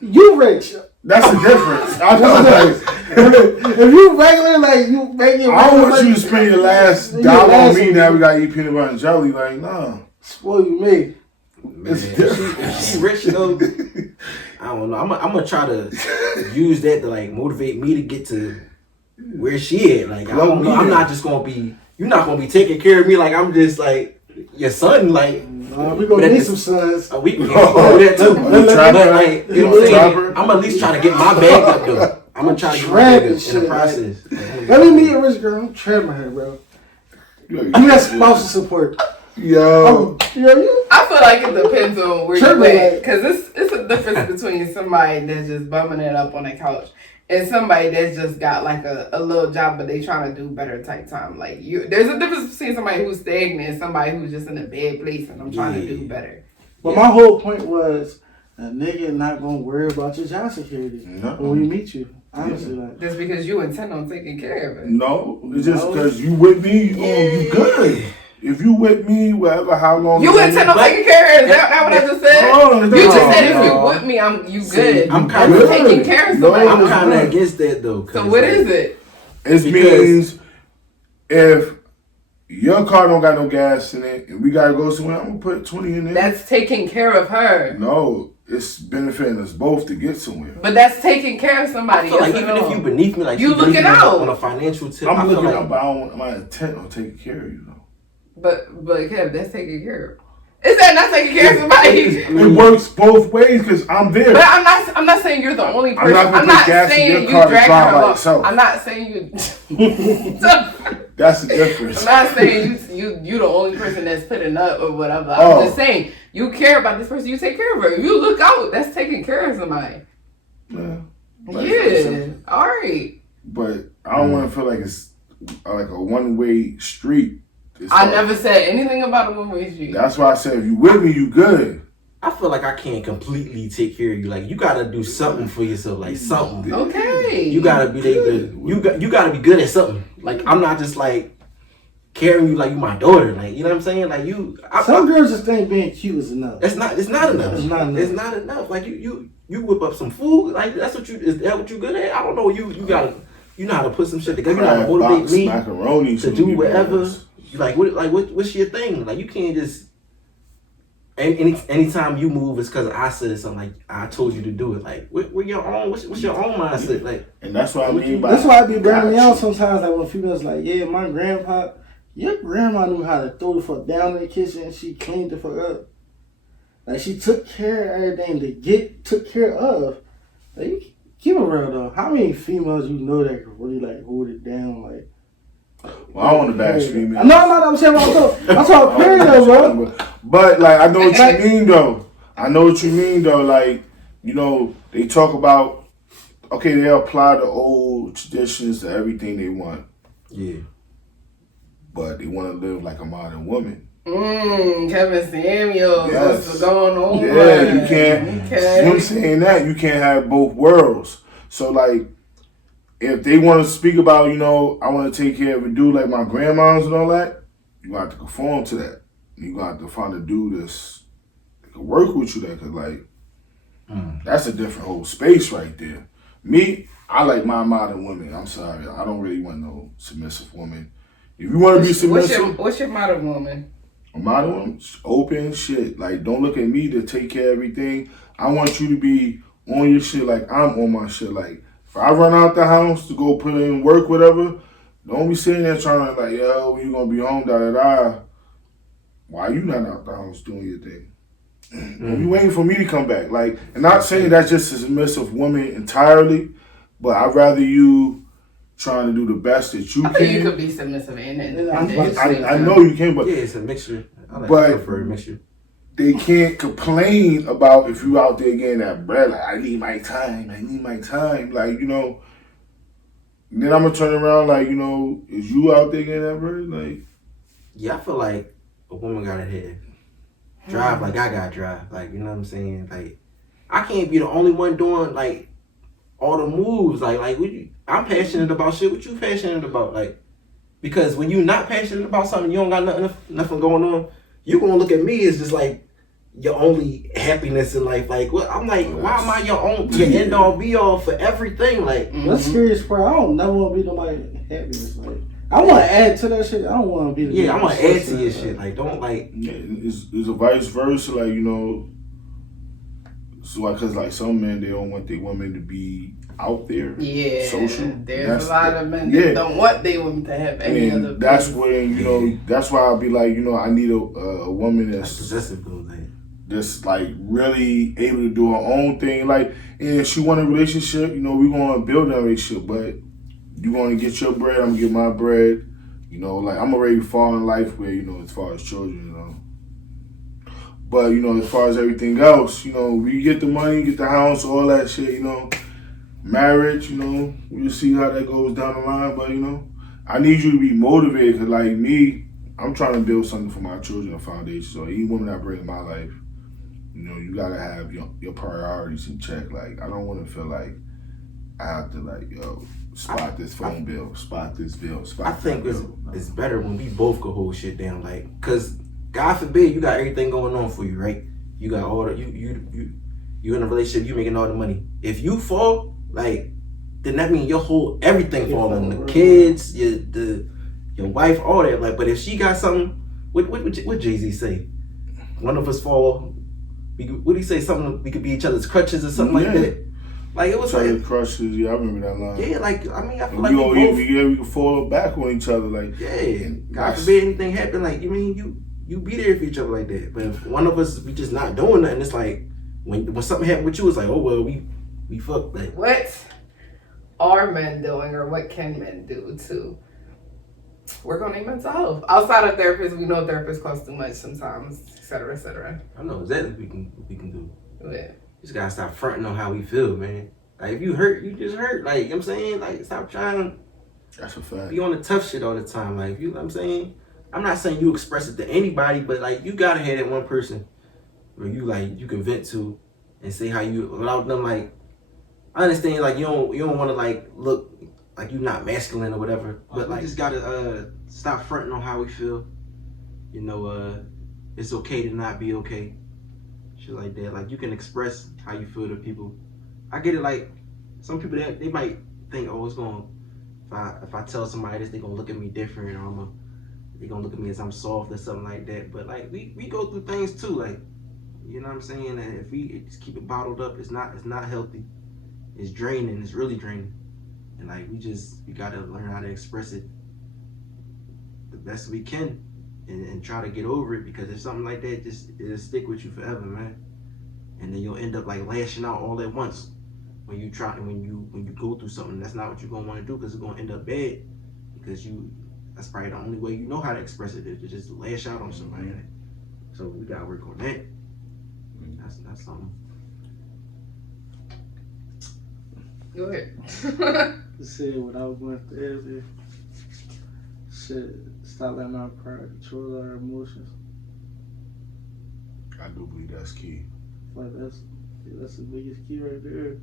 You rich. That's the difference. I know. If you regular, like you making, I don't want you to spend your last dollar on me. Now we gotta eat peanut butter and jelly. Like, nah. Spoil you me. It's different. If she rich though, I don't know. I'm gonna try to use that to like motivate me to get to where she at. Like, I don't know. I'm not just gonna be. You're not gonna be taking care of me like I'm just like your son. Like, we gonna need some sons. We can do that too. Like, you know what I'm saying? I'm at least trying to get my bag up though. I'm gonna try to get my bag up in the process. Let me meet a rich girl. I'm trapping her, bro. You got spousal support. Yo. I feel like it depends on where you at. Because it's a difference between somebody that's just bumming it up on the couch and somebody that's just got like a little job but they trying to do better type time. Like there's a difference between somebody who's stagnant and somebody who's just in a bad place and I'm trying to do better. But my whole point was a nigga not gonna worry about your job security when we meet you. Honestly, like just because you intend on taking care of it. No, it's just because you with me, you good. If you with me, whatever, how long you intend on taking care of it? Is that what I just said? You just said if you with me, you good. I'm kind of taking care of somebody. I'm kind of against that though. So what is it? It means if your car don't got no gas in it and we gotta go somewhere, I'm gonna put 20 in there. That's taking care of her. No, it's benefiting us both to get somewhere. But that's taking care of somebody. I feel like even if you beneath me, like you looking out on a financial tip, I'm looking out, but I don't want my intent on taking care of you though. But Kev, that's taking care of. Is that not taking care of somebody? It works both ways because I'm there. But I'm not saying you're the only person. I'm not saying you dragging her up. I'm not saying you. That's the difference. I'm not saying you the only person that's putting up or whatever. I'm just saying you care about this person. You take care of her. If you look out, that's taking care of somebody. Yeah. All right. But I don't want to feel like it's like a one-way street. I never said anything about a one-way street. That's why I said if you with me, you good. I feel like I can't completely take care of you. Like you gotta do something for yourself, like something. Okay. You gotta be able to. You gotta be good at something. Like I'm not just like carrying you like you my daughter. Like you know what I'm saying? Like you. Some girls just think being cute is enough. It's not enough. It's not enough. It's not enough. Like you whip up some food. Like that's what you. Is that what you good at? I don't know. You gotta. You know how to put some shit together. You know how to motivate me macaroni to do whatever. Like what's your thing? Like you can't just. Anytime you move, it's because I said something. Like I told you to do it. Like what's your own mindset? Like, and that's what I mean. That's why I be burning out sometimes. Like when females like, yeah, my grandpa, your grandma knew how to throw the fuck down in the kitchen and she cleaned the fuck up. Like she took care of everything to took care of. Like keep it real though. How many females you know that can really like hold it down? Like, well, I want to bash females. No, I'm saying I'm talking period though, bro. But like I know what you mean though. I know what you mean though. Like, you know, they talk about okay, they apply the old traditions to everything they want, Yeah. but they want to live like a modern woman. Kevin Samuels, Yes. what's going on? Yeah, you can't. Okay. Him saying that you can't have both worlds. So like, if they want to speak about, you know, I want to take care of a dude like my grandmas and all that, you got to conform to that. You got to find a dude that can work with you. That could like, that's a different whole space right there. Me, I like my modern women. I'm sorry, I don't really want no submissive woman. If you want to be submissive, what's your modern woman? a modern woman, open shit. Like, don't look at me to take care of everything. I want you to be on your shit like I'm on my shit. Like, if I run out the house to go put in work, whatever, don't be sitting there trying to like, yo, when you gonna be home, da da da. Why you not out the house doing your thing? Don't be waiting for me to come back. Like, and not saying that's just a submissive woman entirely, but I'd rather you trying to do the best that you I can. think you could be submissive and independent. I know you can, but Yeah, it's a mixture. I prefer a mixture. They can't complain about if you out there getting that bread. Like, I need my time. Like, you know. Then I'm gonna turn around like, you know, is you out there getting that bread? Like, yeah, I feel like a woman gotta drive like I gotta drive. Like, you know what I'm saying? Like, I can't be the only one doing like all the moves. Like I'm passionate about shit. What you passionate about? Like, because when you not passionate about something, you don't got nothing going on. You gonna look at me as just like your only happiness in life. Like, what? I'm like, why am I your end all be all for everything? Like, that's the scariest part. I don't never want to be nobody happiness. Like, I want to add to that shit. I don't want to be. Yeah, I want to add to your shit. Like, don't like. Yeah, it's a vice versa. Like, you know, so like, cause like some men, they don't want their women to be out there. Yeah, social. There's a lot of men that don't want their women to have any other. That's when, you know, that's why I'll be like, you know, I need a woman that's possessive though, like. That's like really able to do her own thing. Like, and if she want a relationship, you know, we're gonna build that relationship. But you gonna get your bread, I'm gonna get my bread. You know, like I'm already far in life where, you know, as far as children, you know. But, you know, as far as everything else, you know, we get the money, get the house, all that shit, you know. Marriage, you know, we'll see how that goes down the line. But, you know, I need you to be motivated. Cause like me, I'm trying to build something for my children, a foundation. So any woman I bring in my life, you know, you gotta have your priorities in check. Like, I don't want to feel like I have to like, yo, spot this phone bill, spot this bill, spot. I think it's better when we both could hold shit down. Like, cause God forbid you got everything going on for you, right? You got all the you in a relationship, you making all the money. If you fall, like, then that means your whole everything falling. The kids, your wife, all that. Like, but if she got something, what Jay-Z say? One of us fall. What do you say? Something we could be each other's crutches or something like that. Like, it was like crutches. Yeah, I remember that line. Yeah, like, I mean, I feel and like we can fall back on each other. Like, yeah, God forbid anything happen. Like, you mean you be there for each other like that. But if one of us we just not doing nothing, it's like when something happened with you, it's like, oh well, we fucked. Like, what are men doing, or what can men do to work on their mental health outside of therapists? We know therapists cost too much sometimes, et cetera, et cetera. I know exactly what we can do. Yeah. Just gotta stop fronting on how we feel, man. Like, if you hurt, you just hurt. Like, you know what I'm saying? Like, stop trying that's a fact. be on the tough shit all the time. Like, you know what I'm saying? I'm not saying you express it to anybody, but like, you gotta have that one person where you like you can vent to and say how you without them. Like, I understand, like, you don't want to like look like you not masculine or whatever, but like, just gotta stop fronting on how we feel. You know, it's okay to not be okay. Shit like that. Like, you can express how you feel to people. I get it. Like, some people they might think, oh, it's going if I tell somebody this, they gonna look at me different, or they gonna look at me as I'm soft or something like that. But like, we go through things too. Like, you know what I'm saying? And if we just keep it bottled up, it's not healthy. It's draining. It's really draining. And like, we gotta learn how to express it the best we can, and try to get over it, because if something like that, it'll stick with you forever, man. And then you'll end up like lashing out all at once when you go through something. That's not what you're gonna want to do, because it's gonna end up bad, because that's probably the only way you know how to express it, is to just lash out on somebody. So we gotta work on that. That's something. Go ahead. Said when I was going through therapy, shit, stop letting our pride control our emotions. I do believe that's key. Like that's the biggest key right there.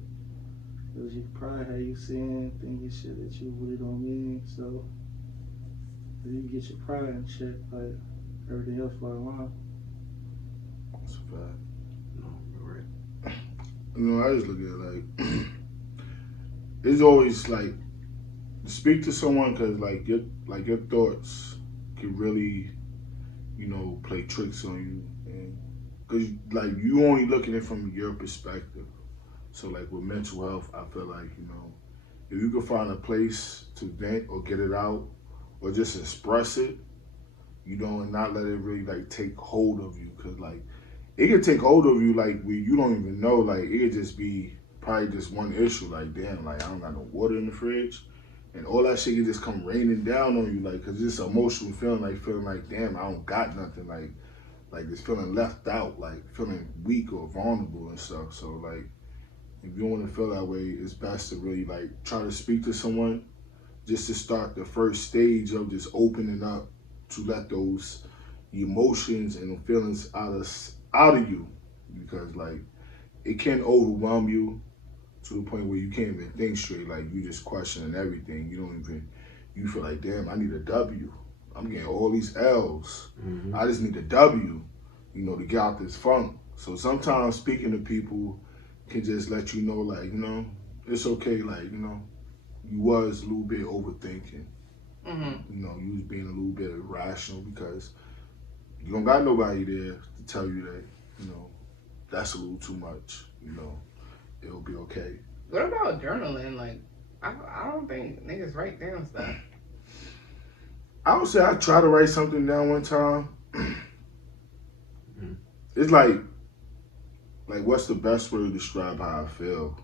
Cause your pride have you saying, thinking shit that you really don't mean. So if you get your pride in check, like everything else fall in line. That's a fact. No, you're right. You know, I just look at it like it's always like speak to someone because like your thoughts can really, you know, play tricks on you, and because like you only looking at it from your perspective. So like with mental health, I feel like, you know, if you can find a place to vent or get it out or just express it, you know, and not let it really like take hold of you, because like it can take hold of you like where you don't even know, like it could just be probably just one issue, like damn, like I don't got no water in the fridge, and all that shit can just come raining down on you, like, cause it's emotional feeling like damn, I don't got nothing, like just feeling left out, like feeling weak or vulnerable and stuff. So like if you want to feel that way, it's best to really like try to speak to someone just to start the first stage of just opening up to let those emotions and feelings out of you, because like it can overwhelm you to the point where you can't even think straight. Like you just questioning everything. You feel like damn, I need a W. I'm getting all these L's. Mm-hmm. I just need a W, you know, to get out this funk. So sometimes speaking to people can just let you know, like, you know, it's okay, like, you know, you was a little bit overthinking. Mm-hmm. You know, you was being a little bit irrational because you don't got nobody there to tell you that, you know, that's a little too much, you know, it'll be okay. What about journaling? Like, I don't think niggas write down stuff. I would say I tried to write something down one time. It's like what's the best way to describe how I feel?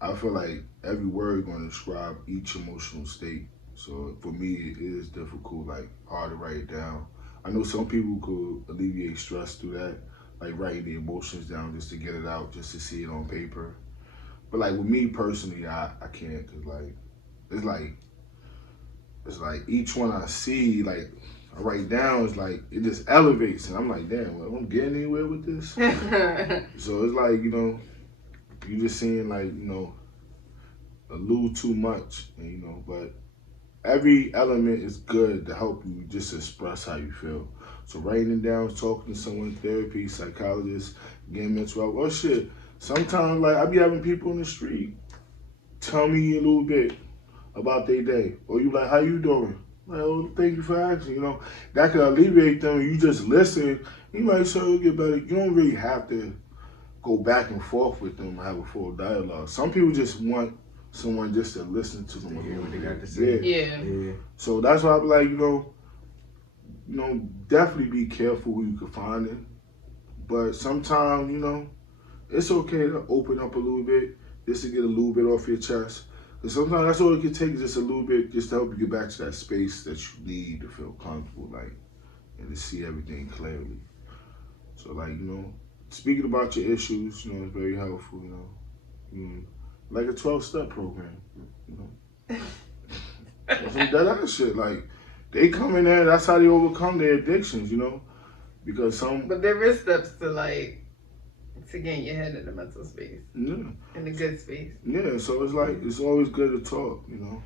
I feel like every word is going to describe each emotional state. So for me, it is difficult, like hard to write it down. I know some people could alleviate stress through that, like writing the emotions down just to get it out, just to see it on paper. But like with me personally, I can't, cause like it's like each one I see, like I write down, it's like it just elevates, and I'm like, damn, well, I'm getting anywhere with this. So it's like, you know, you just seeing like, you know, a little too much, and, you know, but every element is good to help you just express how you feel. So writing it down, talking to someone, therapy, psychologist, getting mental health. Oh shit, sometimes like I be having people in the street tell me a little bit about their day, or you like, how you doing? Like, oh, thank you for asking. You know, that could alleviate them. You just listen. You might say it'll get better. You don't really have to go back and forth with them and have a full dialogue. Some people just want someone just to listen to them. To hear what they got to say. Yeah. So that's why I'm like, you know, definitely be careful who you can find it. But sometimes, you know, it's okay to open up a little bit just to get a little bit off your chest. Because sometimes that's all it can take, is just a little bit, just to help you get back to that space that you need to feel comfortable, like, and to see everything clearly. So, like, you know, speaking about your issues, you know, is very helpful, you know. Like a 12-step program, you know. Some dead-ass shit, like, they come in there, that's how they overcome their addictions, you know. Because some... But there is steps to, like, to get your head in the mental space. Yeah. In the good space. Yeah, so it's like, it's always good to talk, you know.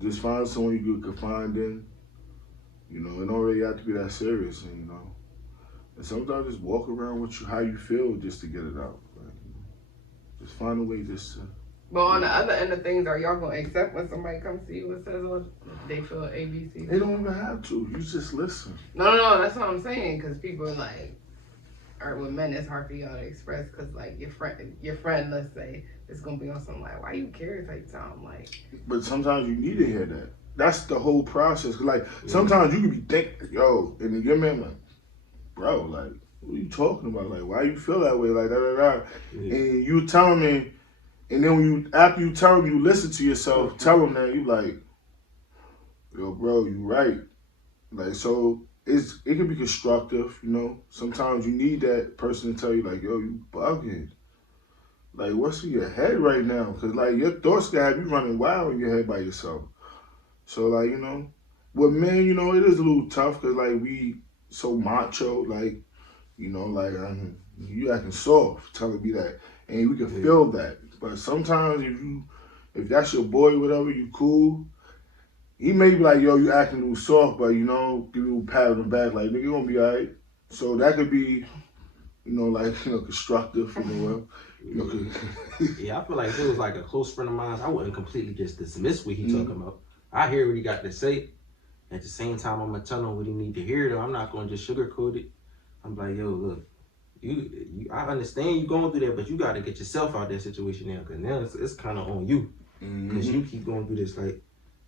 Just find someone you can confide in. You know, it don't really have to be that serious, and, you know. And sometimes just walk around with you how you feel just to get it out. Like, you know, just find a way just to... But on the other end of things, are y'all going to accept when somebody comes to you and says, oh, they feel ABC? They don't even have to. You just listen. No, that's what I'm saying, because people are like, or with men, it's hard for y'all to express, because like your friend, let's say, is gonna be on something like, why you care type time, like. But sometimes you need to hear that. That's the whole process. Like sometimes you can be thinking, yo, and then your man like, bro, like, what are you talking about? Like, why you feel that way? Like da da da. Yeah. And you tell me, and then after you tell him, you listen to yourself. Tell him that you like, yo, bro, you right. Like so. It can be constructive, you know. Sometimes you need that person to tell you, like, yo, you bugging. Like, what's in your head right now? Because, like, your thoughts can have you running wild in your head by yourself. So, like, you know, with men, you know, it is a little tough because, like, we so macho, like, you know, like, you acting soft, telling me that. And we can feel that. But sometimes if that's your boy, whatever, you cool, he may be like, yo, you acting a little soft, but, you know, give you a pat on the back, like, nigga, you gonna be all right. So that could be, you know, like, you know, constructive, you know, well. You know, Yeah, I feel like if it was like a close friend of mine, I wouldn't completely just dismiss what he talking about. I hear what he got to say. At the same time, I'm gonna tell him what he need to hear. Though I'm not gonna just sugarcoat it. I'm like, yo, look, I understand you going through that, but you got to get yourself out of that situation now, because now it's kind of on you, because you keep going through this. Like,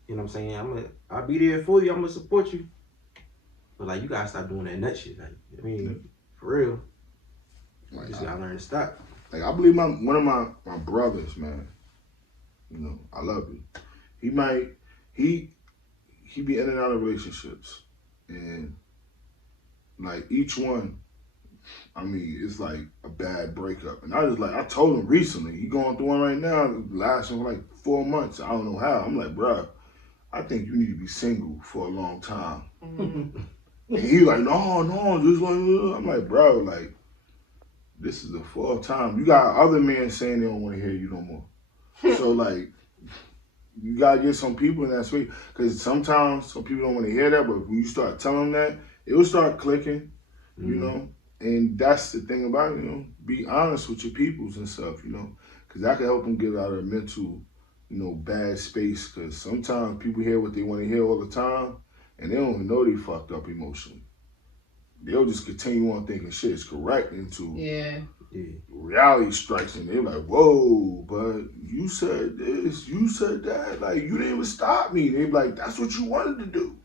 you know what I'm saying? I'll be there for you. I'm gonna support you, but like, you gotta stop doing that nut shit. Like, I mean, for real, you just gotta learn to stop. Like, I believe one of my brothers, man, you know, I love you. He be in and out of relationships, and like each one, I mean, it's like a bad breakup. And I told him recently, he going through one right now, lasting for like 4 months. I don't know how. I'm like, bruh, I think you need to be single for a long time. And he like, no, just like, I'm like, bro, like, this is the fourth time. You got other men saying they don't want to hear you no more. So, like, you got to get some people in that space. Because sometimes some people don't want to hear that, but when you start telling them that, it will start clicking, you know? And that's the thing about it, you know? Be honest with your peoples and stuff, you know? Because that can help them get out of a mental, you know, bad space. Because sometimes people hear what they want to hear all the time, and they don't even know they fucked up emotionally. They'll just continue on thinking shit is correct until reality strikes and they're like, whoa, but you said this, you said that, like, you didn't even stop me. They're like, that's what you wanted to do.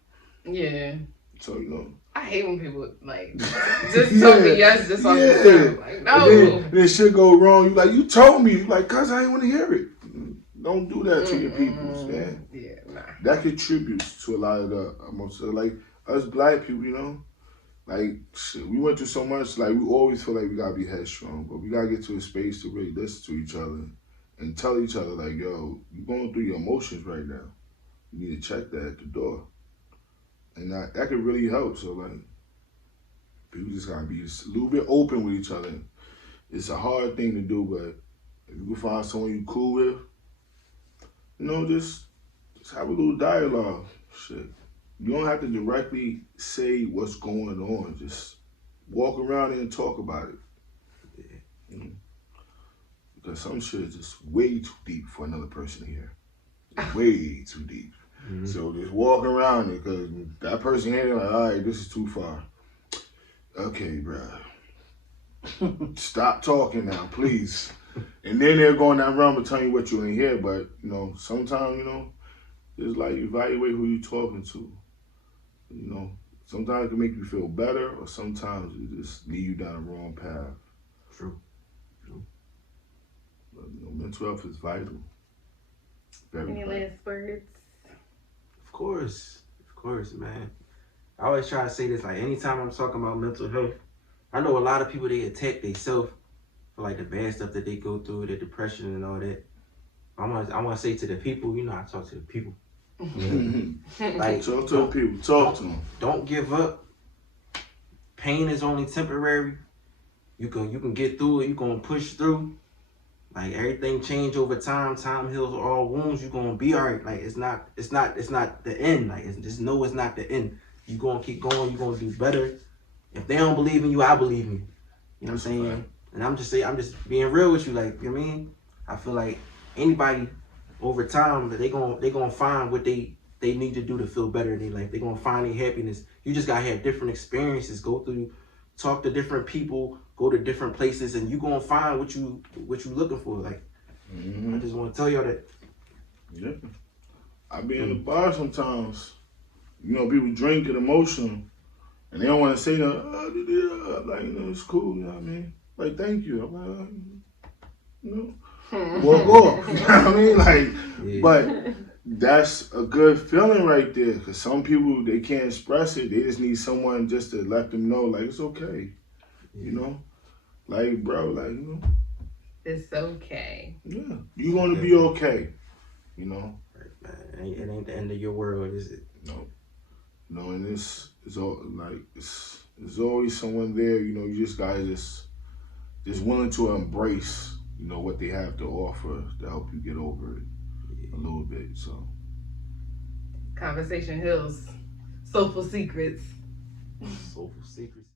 Yeah. So, you know. I hate when people, like, just tell me yes, just on the show. Like, no. And then shit go wrong. You like, you told me. You like, cuz I ain't want to hear it. Don't do that to your peoples, man. Yeah, nah. That contributes to a lot of the emotions. Like, us black people, you know, like, shit, we went through so much. Like, we always feel like we gotta be headstrong, but we gotta get to a space to really listen to each other and tell each other, like, yo, you going through your emotions right now. You need to check that at the door. And that could really help. So, like, people just gotta be just a little bit open with each other. It's a hard thing to do, but if you can find someone you cool with, you know, just have a little dialogue. Shit. You don't have to directly say what's going on. Just walk around and talk about it. Yeah. Mm-hmm. Because some shit is just way too deep for another person to hear. Way too deep. Mm-hmm. So just walk around it, because that person here, like, all right, this is too far. Okay, bro. Stop talking now, please. And then they're going down around and telling you what you ain't hear. But, you know, sometimes, you know, it's like evaluate who you're talking to. You know, sometimes it can make you feel better, or sometimes it just lead you down the wrong path. True. But, you know, mental health is vital. Any last words? Of course, man. I always try to say this, like, anytime I'm talking about mental health, I know a lot of people, they attack themselves for, like, the bad stuff that they go through, the depression and all that. I want to say to the people, you know, I talk to the people. Like, talk to the people. Talk to them. Don't give up. Pain is only temporary. You can get through it. You gonna push through. Like, everything change over time. Time heals all wounds. You gonna be alright. Like, it's not the end. Like, just know it's not the end. You gonna keep going. You gonna do better. If they don't believe in you, I believe in you. You know what I'm saying? Right. And I'm just being real with you. Like, you know what I mean? I feel like anybody over time, they gonna find what they need to do to feel better in their life. They're gonna find their happiness. You just gotta have different experiences, talk to different people, go to different places, and you gonna find what you looking for. Like, I just want to tell y'all that. Yeah, I be in the bar sometimes. You know, people drink, get emotional, and they don't want to say nothing. Like, you know, it's cool. You know what I mean? Like, thank you. I'm like, you know. Walk off. You know what I mean? Like, yeah. But that's a good feeling right there, because some people, they can't express it. They just need someone just to let them know, like, it's okay. You know? Like, bro, like, you know, It's okay. Yeah, you want to be okay. You know. Right, man. It ain't the end of your world, is it? No. No, and it's all like it's always someone there. You know, you just guys just willing to embrace. You know what they have to offer to help you get over it a little bit. So. Conversation Hills. Soulful Secrets. Soulful Secrets.